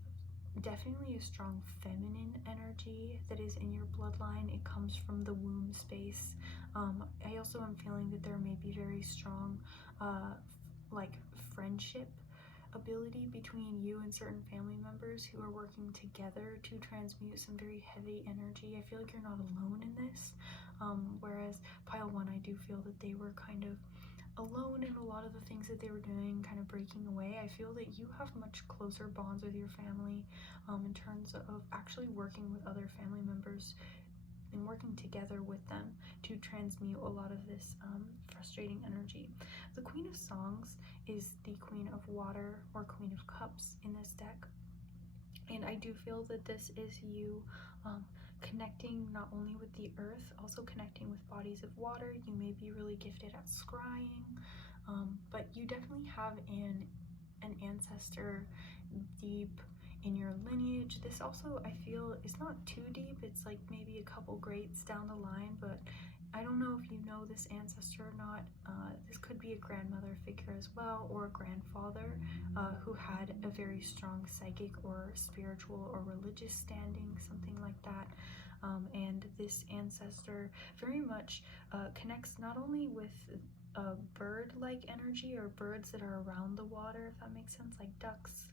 definitely a strong feminine energy that is in your bloodline. It comes from the womb space. I also am feeling that there may be very strong like friendship ability between you and certain family members who are working together to transmute some very heavy energy. I feel like you're not alone in this, whereas pile 1, I do feel that they were kind of alone in a lot of the things that they were doing, kind of breaking away. I feel that you have much closer bonds with your family in terms of actually working with other family members and working together with them to transmute a lot of this frustrating energy. The Queen of Songs is the Queen of Water or Queen of Cups in this deck, and I do feel that this is you connecting not only with the earth, also connecting with bodies of water. You may be really gifted at scrying, but you definitely have an ancestor deep in your lineage. This also, I feel, is not too deep. It's like maybe a couple greats down the line, but I don't know if you know this ancestor or not. This could be a grandmother figure as well, or a grandfather who had a very strong psychic or spiritual or religious standing, something like that. And this ancestor very much connects not only with bird-like energy or birds that are around the water, if that makes sense, like ducks,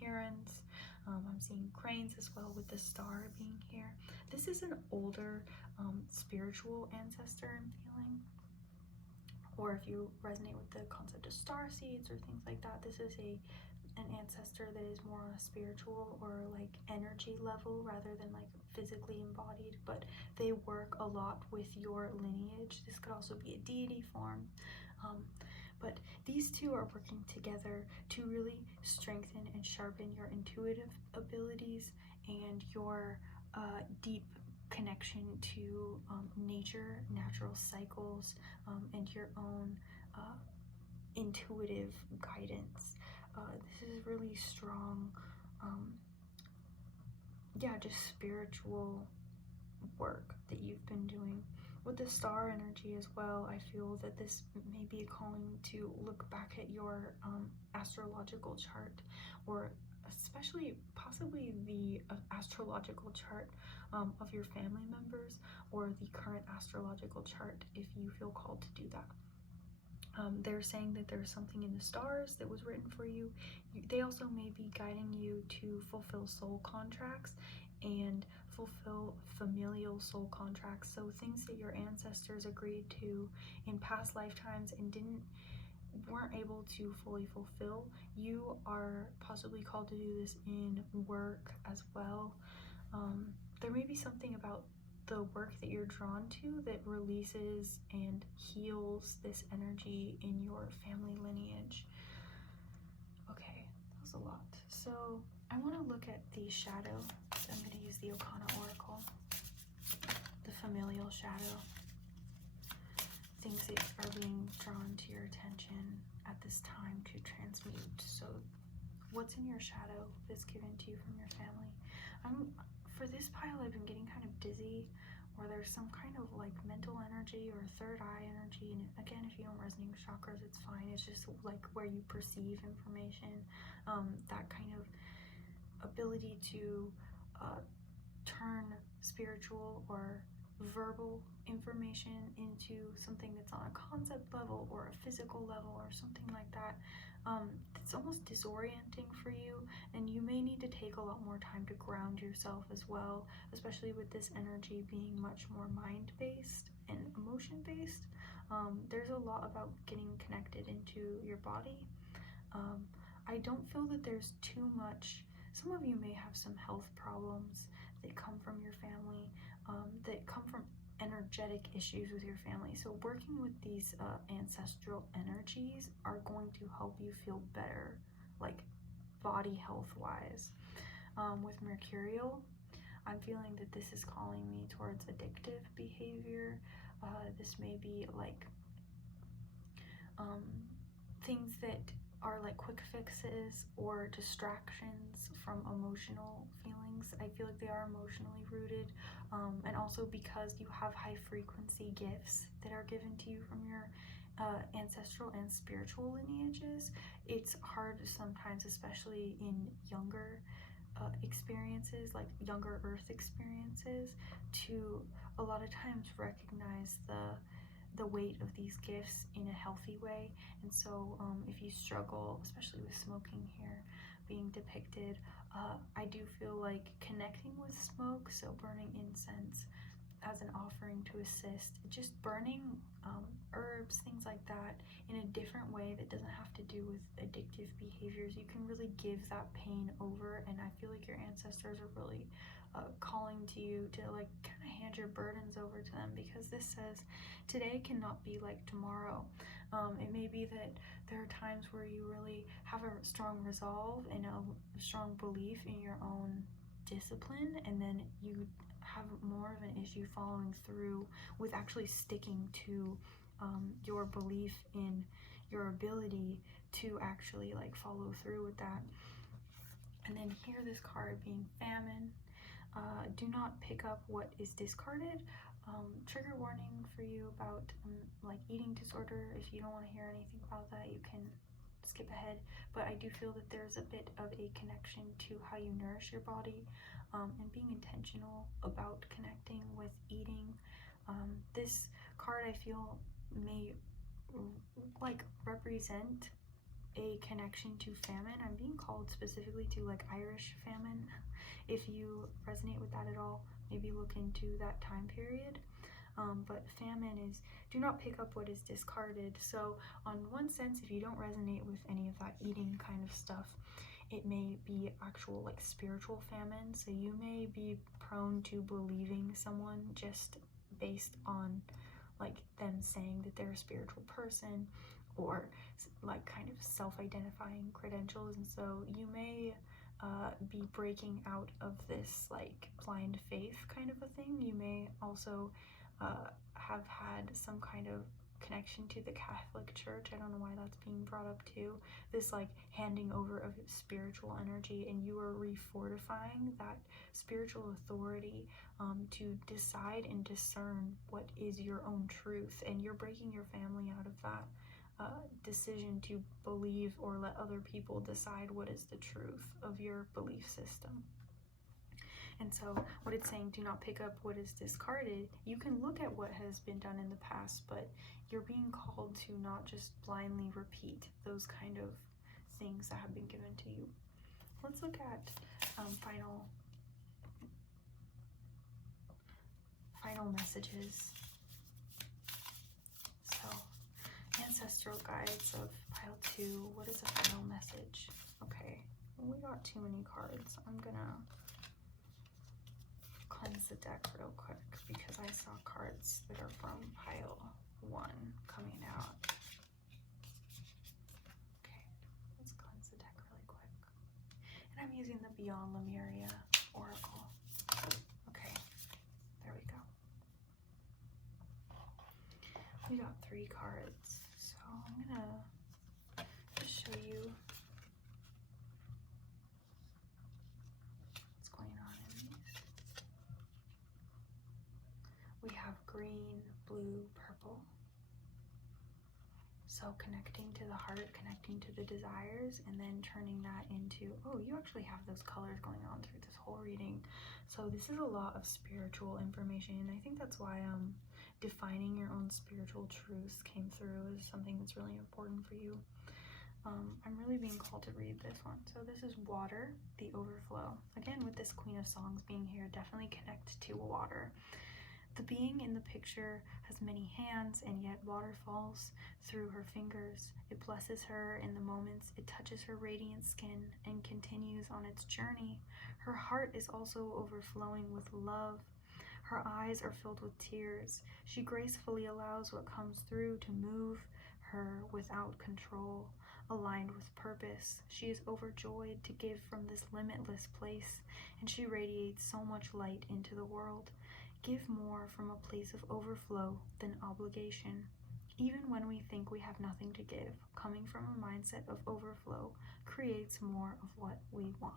herons. I'm seeing cranes as well with the Star being here. This is an older spiritual ancestor I'm feeling. Or if you resonate with the concept of star seeds or things like that, this is an ancestor that is more on a spiritual or like energy level rather than like physically embodied, but they work a lot with your lineage. This could also be a deity form. But these two are working together to really strengthen and sharpen your intuitive abilities and your deep connection to nature, natural cycles, and your own intuitive guidance. This is really strong, just spiritual work that you've been doing. With the star energy as well, I feel that this may be a calling to look back at your astrological chart, or especially possibly the astrological chart of your family members, or the current astrological chart if you feel called to do that. They're saying that there's something in the stars that was written for you. They also may be guiding you to fulfill soul contracts and fulfill familial soul contracts, so things that your ancestors agreed to in past lifetimes and weren't able to fully fulfill. You are possibly called to do this in work as well. There may be something about the work that you're drawn to that releases and heals this energy in your family lineage. Okay, that was a lot. So I want to look at the shadow. So I'm going to use the Okana Oracle, the familial shadow, things that are being drawn to your attention at this time to transmute. So what's in your shadow that's given to you from your family? For this pile, I've been getting kind of dizzy, or there's some kind of like mental energy or third eye energy. And again, if you don't resonate with chakras, it's fine. It's just like where you perceive information, that kind of ability to turn spiritual or verbal information into something that's on a concept level or a physical level or something like that. It's almost disorienting for you, and you may need to take a lot more time to ground yourself as well, especially with this energy being much more mind-based and emotion-based. There's a lot about getting connected into your body. I don't feel that there's too much. Some of you may have some health problems that come from your family, that come from energetic issues with your family. So working with these ancestral energies are going to help you feel better, like body health wise. With Mercurial, I'm feeling that this is calling me towards addictive behavior. This may be like things that are like quick fixes or distractions from emotional feelings. I feel like they are emotionally rooted, and also because you have high frequency gifts that are given to you from your ancestral and spiritual lineages, it's hard sometimes, especially in younger experiences, like younger earth experiences, to a lot of times recognize the weight of these gifts in a healthy way. And so if you struggle, especially with smoking here being depicted, I do feel like connecting with smoke, so burning incense as an offering to assist, just burning herbs, things like that, in a different way that doesn't have to do with addictive behaviors. You can really give that pain over, and I feel like your ancestors are really calling to you to like kind of hand your burdens over to them, because this says today cannot be like tomorrow. It may be that there are times where you really have a strong resolve and a strong belief in your own discipline, and then you have more of an issue following through with actually sticking to your belief in your ability to actually like follow through with that. And then here, this card being famine. Do not pick up what is discarded. Trigger warning for you about like eating disorder. If you don't want to hear anything about that, you can skip ahead. But I do feel that there's a bit of a connection to how you nourish your body, and being intentional about connecting with eating. This card, I feel, may like represent a connection to famine. I'm being called specifically to like Irish famine. If you resonate with that at all, maybe look into that time period. But famine is, do not pick up what is discarded. So on one sense, if you don't resonate with any of that eating kind of stuff, it may be actual like spiritual famine. So you may be prone to believing someone just based on like them saying that they're a spiritual person, or like kind of self-identifying credentials. And so you may be breaking out of this like blind faith kind of a thing. You may also have had some kind of connection to the Catholic Church. I don't know why that's being brought up too. This like handing over of spiritual energy, and you are refortifying that spiritual authority to decide and discern what is your own truth, and you're breaking your family out of that decision to believe or let other people decide what is the truth of your belief system. And so what it's saying, do not pick up what is discarded. You can look at what has been done in the past, but you're being called to not just blindly repeat those kind of things that have been given to you. Let's look at final messages. So, ancestral guides of pile 2. What is the final message? Okay, we got too many cards. I'm gonna cleanse the deck real quick because I saw cards that are from pile 1 coming out. Okay, let's cleanse the deck really quick. And I'm using the Beyond Lemuria Oracle. Okay, there we go. We got 3 cards, so I'm gonna just show you what's going on in these. We have green, blue, purple. So connecting to the heart, connecting to the desires, and then turning that into, oh, you actually have those colors going on through this whole reading. So this is a lot of spiritual information, and I think that's why defining your own spiritual truths came through is something that's really important for you. I'm really being called to read this one. So this is water, the overflow. Again, with this Queen of Songs being here, definitely connect to water. The being in the picture has many hands, and yet water falls through her fingers. It blesses her in the moments it touches her radiant skin and continues on its journey. Her heart is also overflowing with love. Her eyes are filled with tears. She gracefully allows what comes through to move her without control. Aligned with purpose, she is overjoyed to give from this limitless place, and she radiates so much light into the world. Give more from a place of overflow than obligation. Even when we think we have nothing to give, coming from a mindset of overflow creates more of what we want.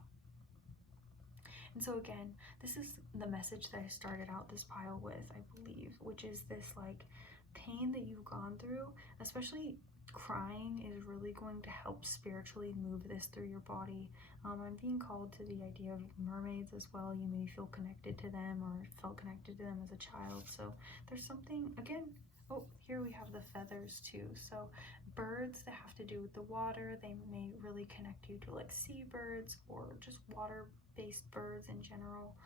And so again, this is the message that I started out this pile with, I believe, which is this like pain that you've gone through, especially crying is really going to help spiritually move this through your body. I'm being called to the idea of mermaids as well. You may feel connected to them or felt connected to them as a child. So there's something, again, oh, here we have the feathers too. So birds that have to do with the water, they may really connect you to like seabirds or just water-based birds in general.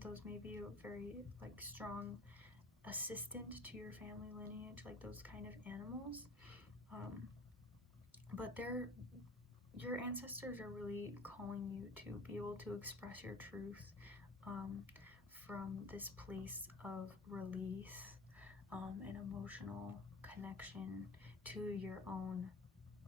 Those may be a very like strong assistant to your family lineage, like those kind of animals. But your ancestors are really calling you to be able to express your truth from this place of release and emotional connection to your own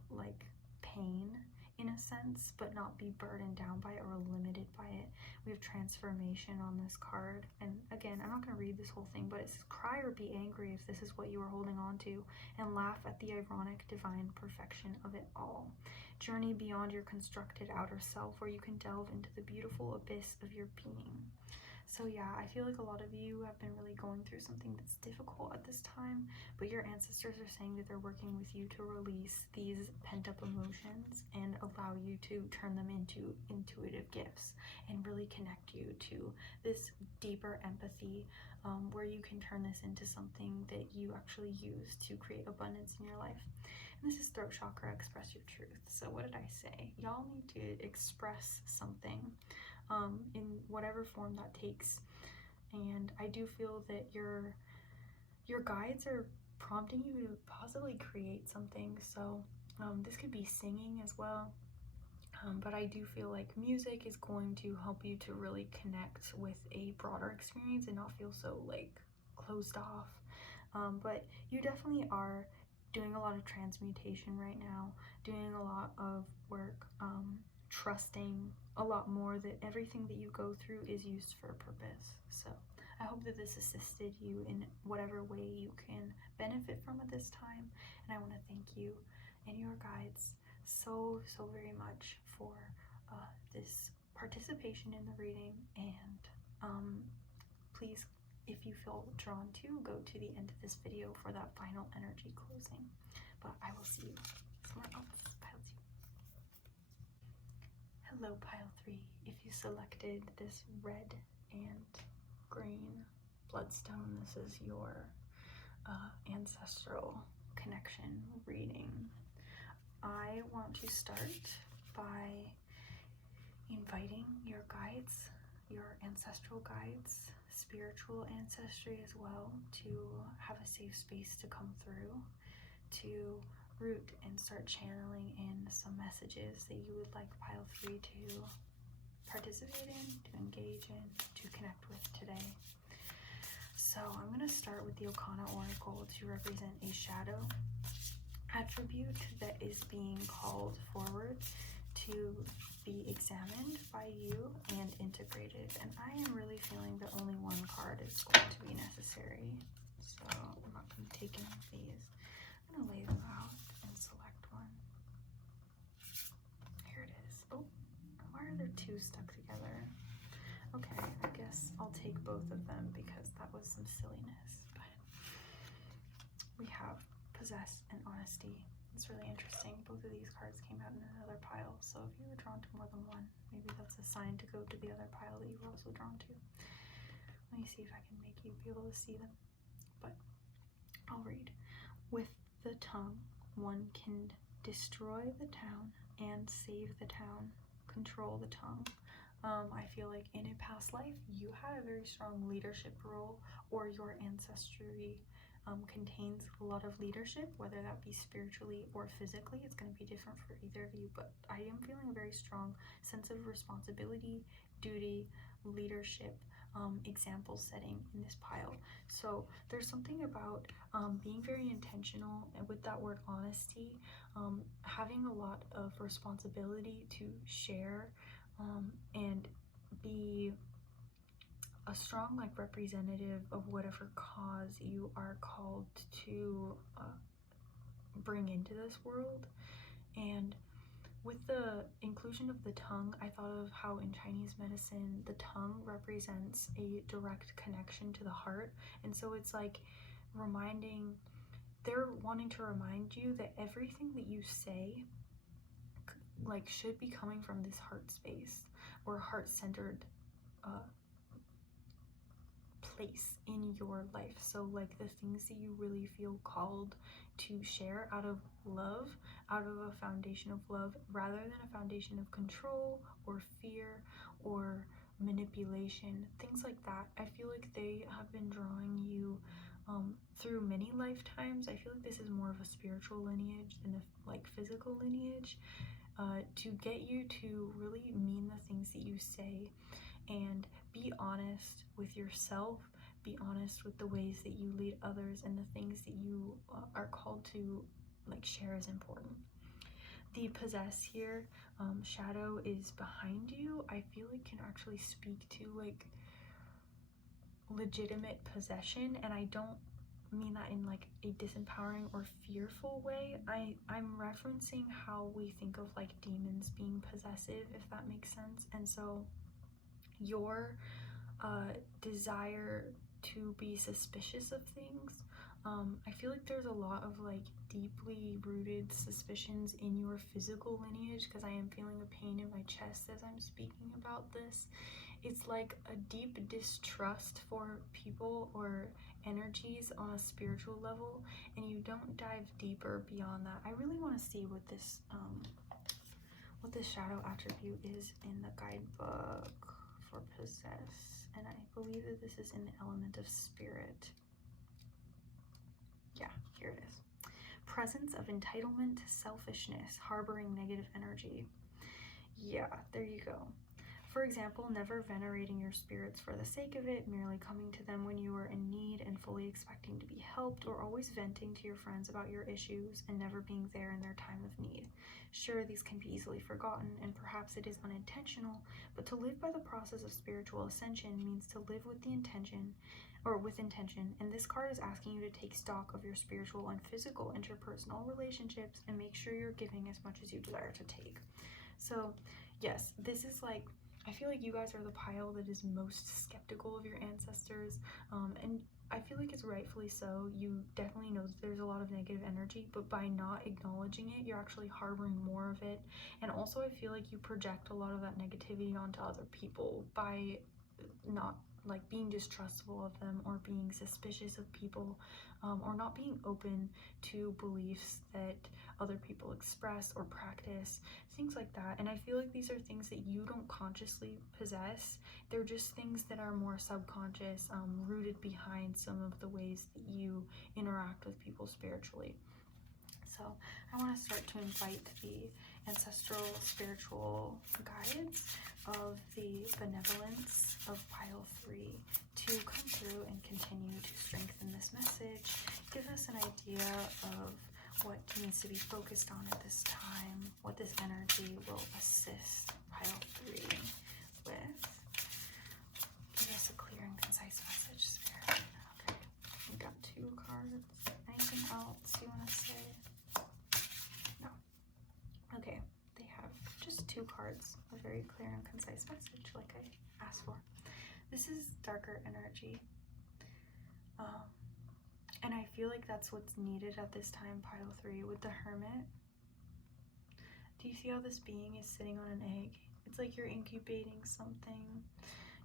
like pain in a sense, but not be burdened down by it or limited by it. We have transformation on this card, and again, I'm not going to read this whole thing, but it says cry or be angry if this is what you are holding on to, and laugh at the ironic divine perfection of it all. Journey beyond your constructed outer self, where you can delve into the beautiful abyss of your being. So yeah, I feel like a lot of you have been really going through something that's difficult at this time, but your ancestors are saying that they're working with you to release these pent-up emotions and allow you to turn them into intuitive gifts and really connect you to this deeper empathy where you can turn this into something that you actually use to create abundance in your life. And this is throat chakra, express your truth. So what did I say? Y'all need to express something in whatever form that takes. And I do feel that your guides are prompting you to possibly create something. So this could be singing as well. But I do feel like music is going to help you to really connect with a broader experience and not feel so like closed off. But you definitely are doing a lot of transmutation right now, doing a lot of work, trusting a lot more that everything that you go through is used for a purpose. So I hope that this assisted you in whatever way you can benefit from at this time. And I want to thank you and your guides so very much for this participation in the reading. And please, if you feel drawn to, go to the end of this video for that final energy closing. But I will see you somewhere else. Pile 2. Hello, Pile 3. If you selected this red and green bloodstone, this is your ancestral connection reading. I want to start by inviting your guides, your ancestral guides, spiritual ancestry as well, to have a safe space to come through, to root and start channeling in some messages that you would like Pile 3 to participate in, to engage in, to connect with today. So I'm going to start with the Okana Oracle to represent a shadow attribute that is being called forward to be examined by you and integrated. And I am really feeling that only one card is going to be necessary. So I'm not going to take any of these. I'm going to lay them out and select one. Here it is. Oh, why are there two stuck together? Okay, I guess I'll take both of them because that was some silliness. But we have Possess and Honesty. It's really interesting. Both of these cards came out in another pile, so if you were drawn to more than one, maybe that's a sign to go to the other pile that you were also drawn to. Let me see if I can make you be able to see them. But I'll read. With the tongue, one can destroy the town and save the town. Control the tongue. I feel like in a past life, you had a very strong leadership role, or your ancestry contains a lot of leadership, whether that be spiritually or physically. It's going to be different for either of you, but I am feeling a very strong sense of responsibility, duty, leadership, example setting in this pile. So there's something about being very intentional, and with that word honesty, having a lot of responsibility to share and be a strong representative of whatever cause you are called to bring into this world. And with the inclusion of the tongue, I thought of how in Chinese medicine the tongue represents a direct connection to the heart, and so it's like they're wanting to remind you that everything that you say should be coming from this heart space or heart-centered place in your life. So the things that you really feel called to share out of love, out of a foundation of love, rather than a foundation of control or fear or manipulation, things like that. I feel like they have been drawing you through many lifetimes. I feel like this is more of a spiritual lineage than a physical lineage, to get you to really mean the things that you say and be honest with yourself, be honest with the ways that you lead others, and the things that you are called to share is important. The possess here, shadow is behind you. I feel like can actually speak to legitimate possession, and I don't mean that in a disempowering or fearful way. I'm referencing how we think of demons being possessive, if that makes sense. And so your desire to be suspicious of things, I feel like there's a lot of deeply rooted suspicions in your physical lineage, because I am feeling a pain in my chest as I'm speaking about this. It's a deep distrust for people or energies on a spiritual level, and you don't dive deeper beyond that. I really want to see what this shadow attribute is in the guidebook for possess, and I believe that this is in the element of spirit. Yeah, here it is. Presence of entitlement, selfishness, harboring negative energy. Yeah, there you go. For example, never venerating your spirits for the sake of it, merely coming to them when you are in need and fully expecting to be helped, or always venting to your friends about your issues and never being there in their time of need. Sure, these can be easily forgotten, and perhaps it is unintentional, but to live by the process of spiritual ascension means to live with intention, and this card is asking you to take stock of your spiritual and physical interpersonal relationships and make sure you're giving as much as you desire to take. So, yes, this is like, I feel like you guys are the pile that is most skeptical of your ancestors, and I feel like it's rightfully so. You definitely know that there's a lot of negative energy, but by not acknowledging it, you're actually harboring more of it. And also, I feel like you project a lot of that negativity onto other people by not like being distrustful of them or being suspicious of people, or not being open to beliefs that other people express or practice, things like that. And I feel like these are things that you don't consciously possess. They're just things that are more subconscious, rooted behind some of the ways that you interact with people spiritually. So I want to start to invite the ancestral spiritual guides of the benevolence of pile 3 to come through and continue to strengthen this message, give us an idea of what needs to be focused on at this time, what this energy will assist pile 3 with. Give us a clear and concise message, Spirit. Okay, we got 2 cards. Anything else you want to say? No. Okay, they have just 2 cards, a very clear and concise message like I asked for. This is darker energy. And I feel like that's what's needed at this time, pile 3, with the Hermit. Do you see how this being is sitting on an egg? It's like you're incubating something.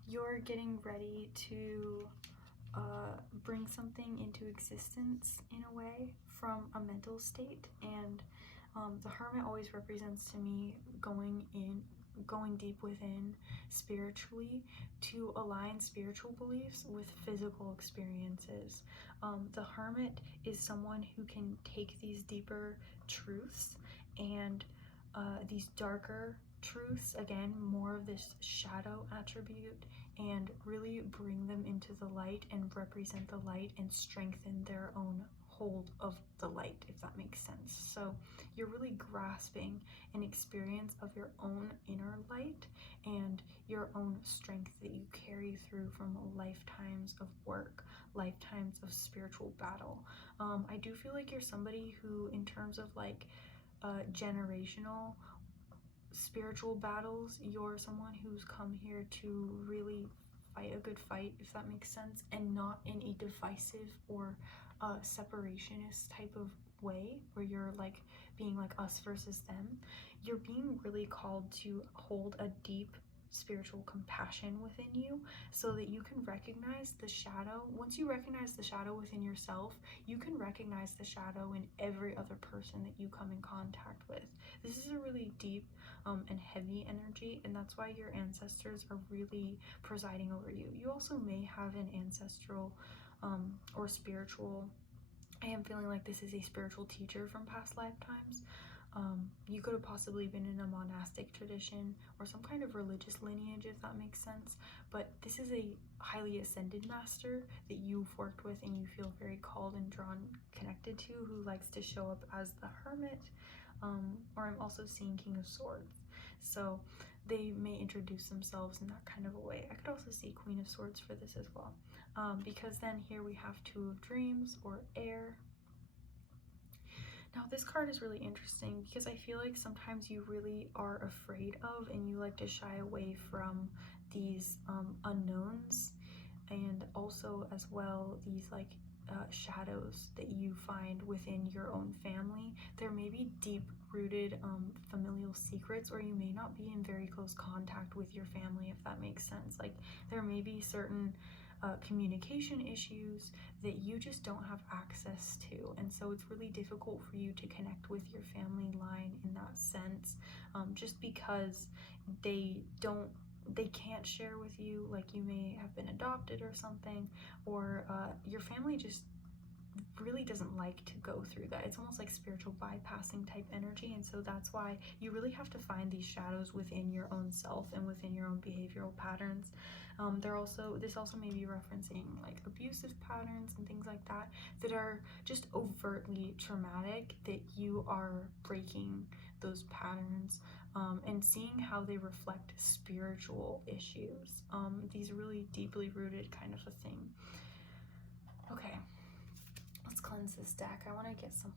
You're getting ready to bring something into existence in a way from a mental state. And the Hermit always represents to me going deep within spiritually to align spiritual beliefs with physical experiences. The Hermit is someone who can take these deeper truths and these darker truths, again, more of this shadow attribute, and really bring them into the light and represent the light and strengthen their own hold of the light, if that makes sense. So you're really grasping an experience of your own inner light and your own strength that you carry through from lifetimes of work, lifetimes of spiritual battle. I do feel like you're somebody who, in terms of like generational spiritual battles, you're someone who's come here to really fight a good fight, if that makes sense, and not in a divisive or separationist type of way where you're like being like us versus them. You're being really called to hold a deep spiritual compassion within you so that you can recognize the shadow. Once you recognize the shadow within yourself, you can recognize the shadow in every other person that you come in contact with. This is a really deep and heavy energy, and that's why your ancestors are really presiding over you. You also may have an ancestral or spiritual, I am feeling like this is a spiritual teacher from past lifetimes. You could have possibly been in a monastic tradition or some kind of religious lineage, if that makes sense, but this is a highly ascended master that you've worked with and you feel very called and drawn, connected to, who likes to show up as the Hermit, or I'm also seeing King of Swords. So they may introduce themselves in that kind of a way. I could also see Queen of Swords for this as well, because then here we have 2 of Dreams, or air. Now this card is really interesting because I feel like sometimes you really are afraid of and you like to shy away from these unknowns, and also as well these like shadows that you find within your own family. There may be deep-rooted familial secrets, or you may not be in very close contact with your family, if that makes sense. Like there may be certain communication issues that you just don't have access to, and so it's really difficult for you to connect with your family line in that sense, just because they can't share with you. Like you may have been adopted or something, or your family just really doesn't like to go through that. It's almost like spiritual bypassing type energy, and so that's why you really have to find these shadows within your own self and within your own behavioral patterns. This also may be referencing like abusive patterns and things like that that are just overtly traumatic, that you are breaking those patterns and seeing how they reflect spiritual issues, these really deeply rooted kind of a thing. Okay, let's cleanse this deck. I want to get some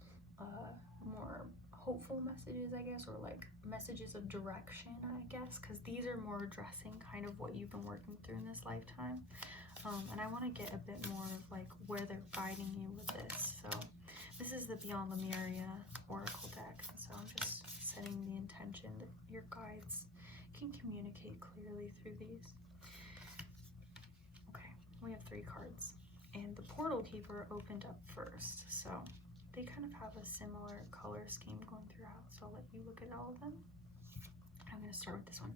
more hopeful messages, I guess, or like messages of direction, I guess, because these are more addressing kind of what you've been working through in this lifetime. And I want to get a bit more of like where they're guiding you with this. So this is the Beyond Lemuria Oracle deck, and so I'm just setting the intention that your guides can communicate clearly through these. Okay, we have 3 cards, and the Portal Keeper opened up first, so they kind of have a similar color scheme going throughout, so I'll let you look at all of them. I'm going to start with this one.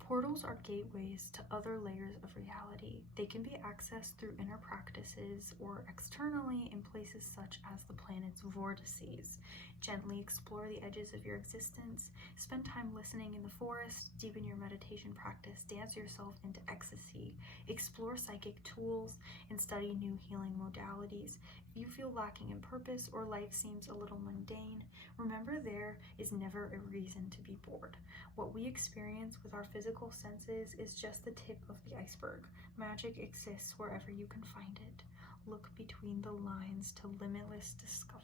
Portals are gateways to other layers of reality. They can be accessed through inner practices or externally in places such as the planet's vortices. Gently explore the edges of your existence. Spend time listening in the forest. Deepen your meditation practice. Dance yourself into ecstasy. Explore psychic tools and study new healing modalities. If you feel lacking in purpose or life seems a little mundane, remember there is never a reason to be bored. What we experience with our physical senses is just the tip of the iceberg. Magic exists wherever you can find it. Look between the lines to limitless discovery.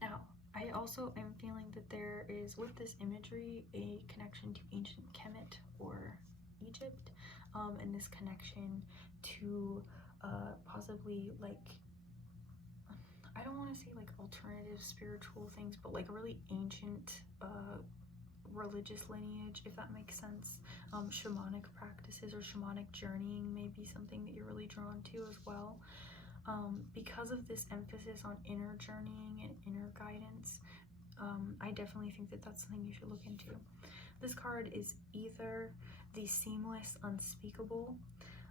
Now, I also am feeling that there is, with this imagery, a connection to ancient Kemet or Egypt, and this connection to possibly like, I don't want to say like alternative spiritual things, but like a really ancient religious lineage, if that makes sense. Shamanic practices or shamanic journeying may be something that you're really drawn to as well. Because of this emphasis on inner journeying and inner guidance, I definitely think that that's something you should look into. This card is either the Seamless Unspeakable.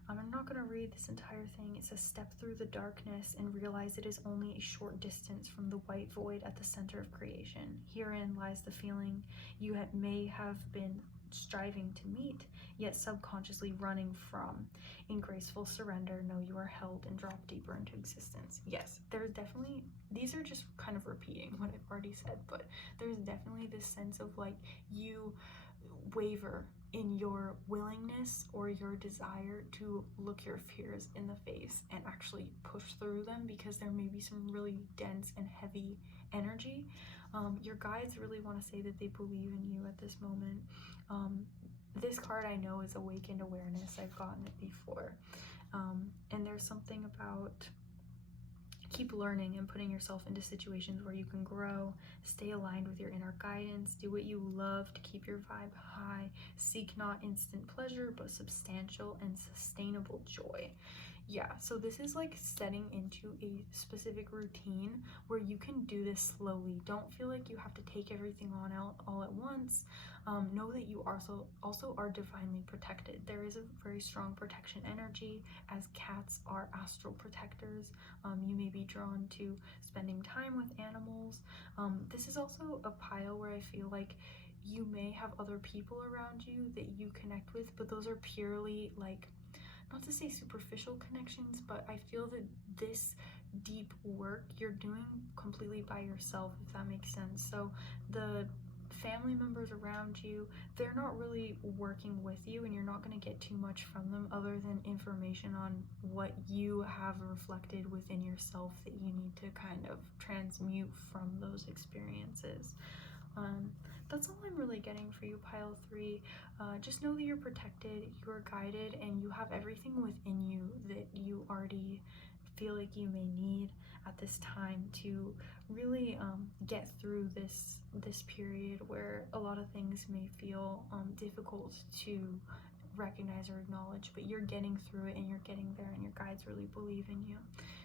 I'm not going to read this entire thing. It says, step through the darkness and realize it is only a short distance from the white void at the center of creation. Herein lies the feeling you may have been striving to meet, yet subconsciously running from. In graceful surrender, know you are held and drop deeper into existence. Yes, there's definitely, these are just kind of repeating what I've already said, but there's definitely this sense of like you waver in your willingness or your desire to look your fears in the face and actually push through them, because there may be some really dense and heavy energy. Your guides really want to say that they believe in you at this moment. This card I know is Awakened Awareness. I've gotten it before. And there's something about keep learning and putting yourself into situations where you can grow, stay aligned with your inner guidance, do what you love to keep your vibe high, seek not instant pleasure, but substantial and sustainable joy. Yeah, so this is like setting into a specific routine where you can do this slowly. Don't feel like you have to take everything on out all at once. Know that you also are divinely protected. There is a very strong protection energy, as cats are astral protectors. You may be drawn to spending time with animals. This is also a pile where I feel like you may have other people around you that you connect with, but those are purely like, not to say superficial connections, but I feel that this deep work you're doing completely by yourself, if that makes sense. So the family members around you, they're not really working with you, and you're not going to get too much from them other than information on what you have reflected within yourself that you need to kind of transmute from those experiences. That's all I'm really getting for you, pile 3. Just know that you're protected, you're guided, and you have everything within you that you already feel like you may need at this time to really get through this period where a lot of things may feel difficult to recognize or acknowledge, but you're getting through it and you're getting there, and your guides really believe in you.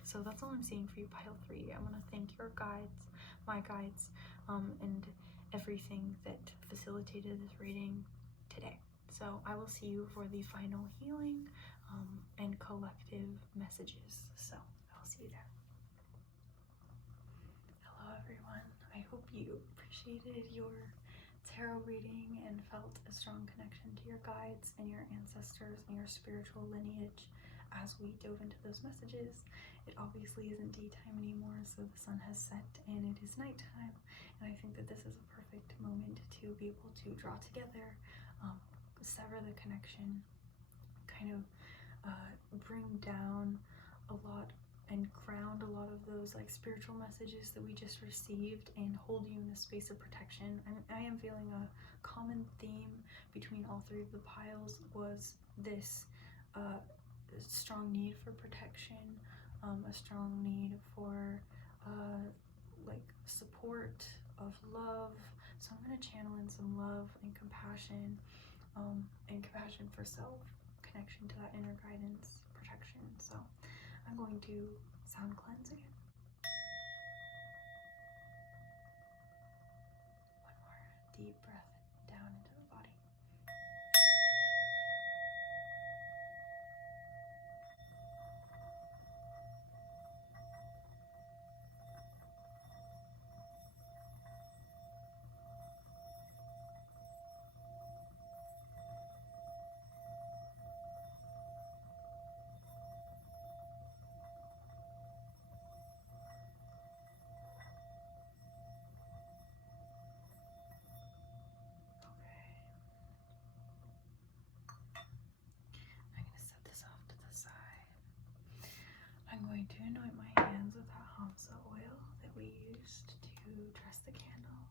So that's all I'm seeing for you, pile 3. I want to thank your guides, my guides, and everything that facilitated this reading today. So I will see you for the final healing and collective messages. So I'll see you there. Hello everyone. I hope you appreciated your tarot reading and felt a strong connection to your guides and your ancestors and your spiritual lineage as we dove into those messages. It obviously isn't daytime anymore, so the sun has set and it is nighttime, and I think that this is a perfect moment to be able to draw together, sever the connection, kind of bring down a lot and ground a lot of those like spiritual messages that we just received and hold you in a space of protection. I am feeling a common theme between all three of the piles was this strong need for protection, a strong need for like support of love. So I'm going to channel in some love and compassion for self, connection to that inner guidance, protection. So I'm going to sound cleanse again. One more deep breath down into the body. I'm going to anoint my hands with that Hamsa oil that we used to dress the candle.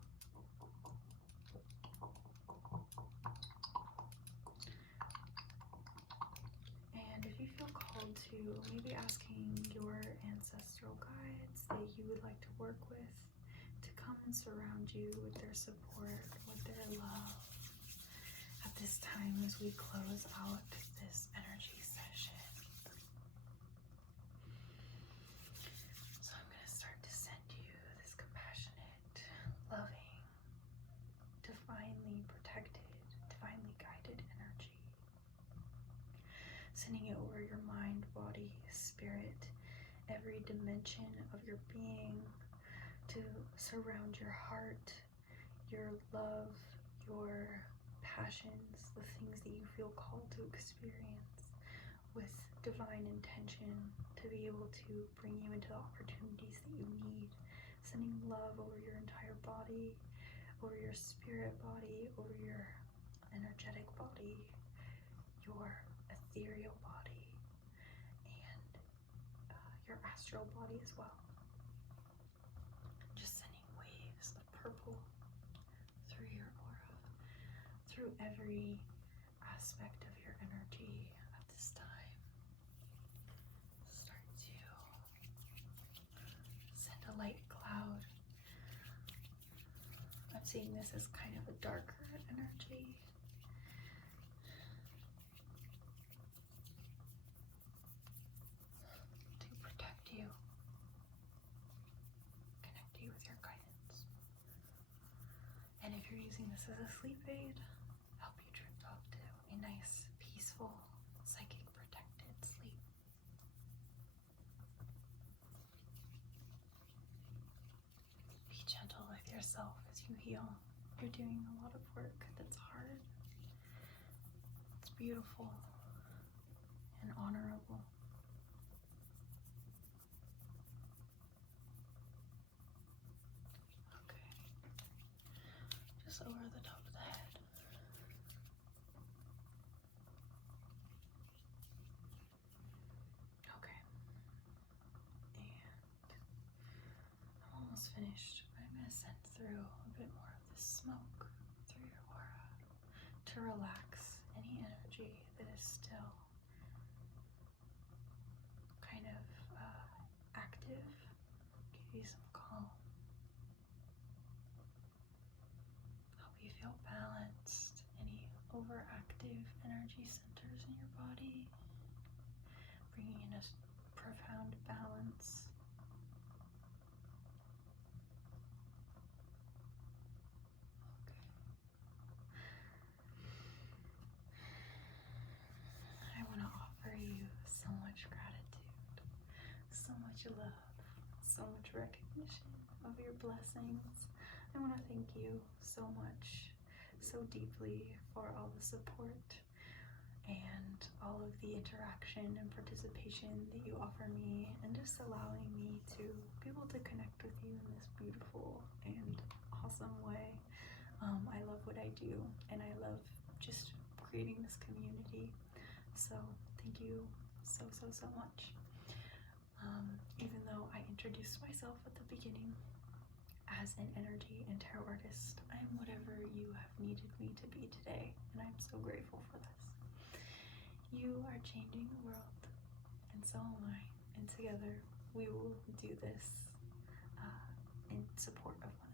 And if you feel called to maybe asking your ancestral guides that you would like to work with to come and surround you with their support, with their love at this time as we close out this energy session. Loving, divinely protected, divinely guided energy. Sending it over your mind, body, spirit, every dimension of your being to surround your heart, your love, your passions, the things that you feel called to experience with divine intention to be able to bring you into the opportunities that you need. Sending love over your entire body, over your spirit body, over your energetic body, your ethereal body, and your astral body as well. Just sending waves of purple through your aura, through every aspect of your energy at this time. Start to send a light cloud. I'm seeing this as kind of a darker energy. To protect you, connect you with your guidance. And if you're using this as a sleep aid, help you drift off to a nice, peaceful, psychic protected sleep. Be gentle with yourself as you heal. You're doing a lot of work that's hard. It's beautiful and honorable. Okay. Just over the top of the head. Okay. And I'm almost finished, but I'm going to send through a bit more of this smoke through your aura to relax any energy that is still kind of active, give you some calm, help you feel balanced, any overactive energy centers in your body, bringing in a profound balance. I want to offer you your blessings. I want to thank you so much, so deeply, for all the support and all of the interaction and participation that you offer me, and just allowing me to be able to connect with you in this beautiful and awesome way. I love what I do, and I love just creating this community. So thank you so much. Even though I introduced myself at the beginning as an energy and tarot artist, I am whatever you have needed me to be today, and I'm so grateful for this. You are changing the world, and so am I, and together we will do this in support of one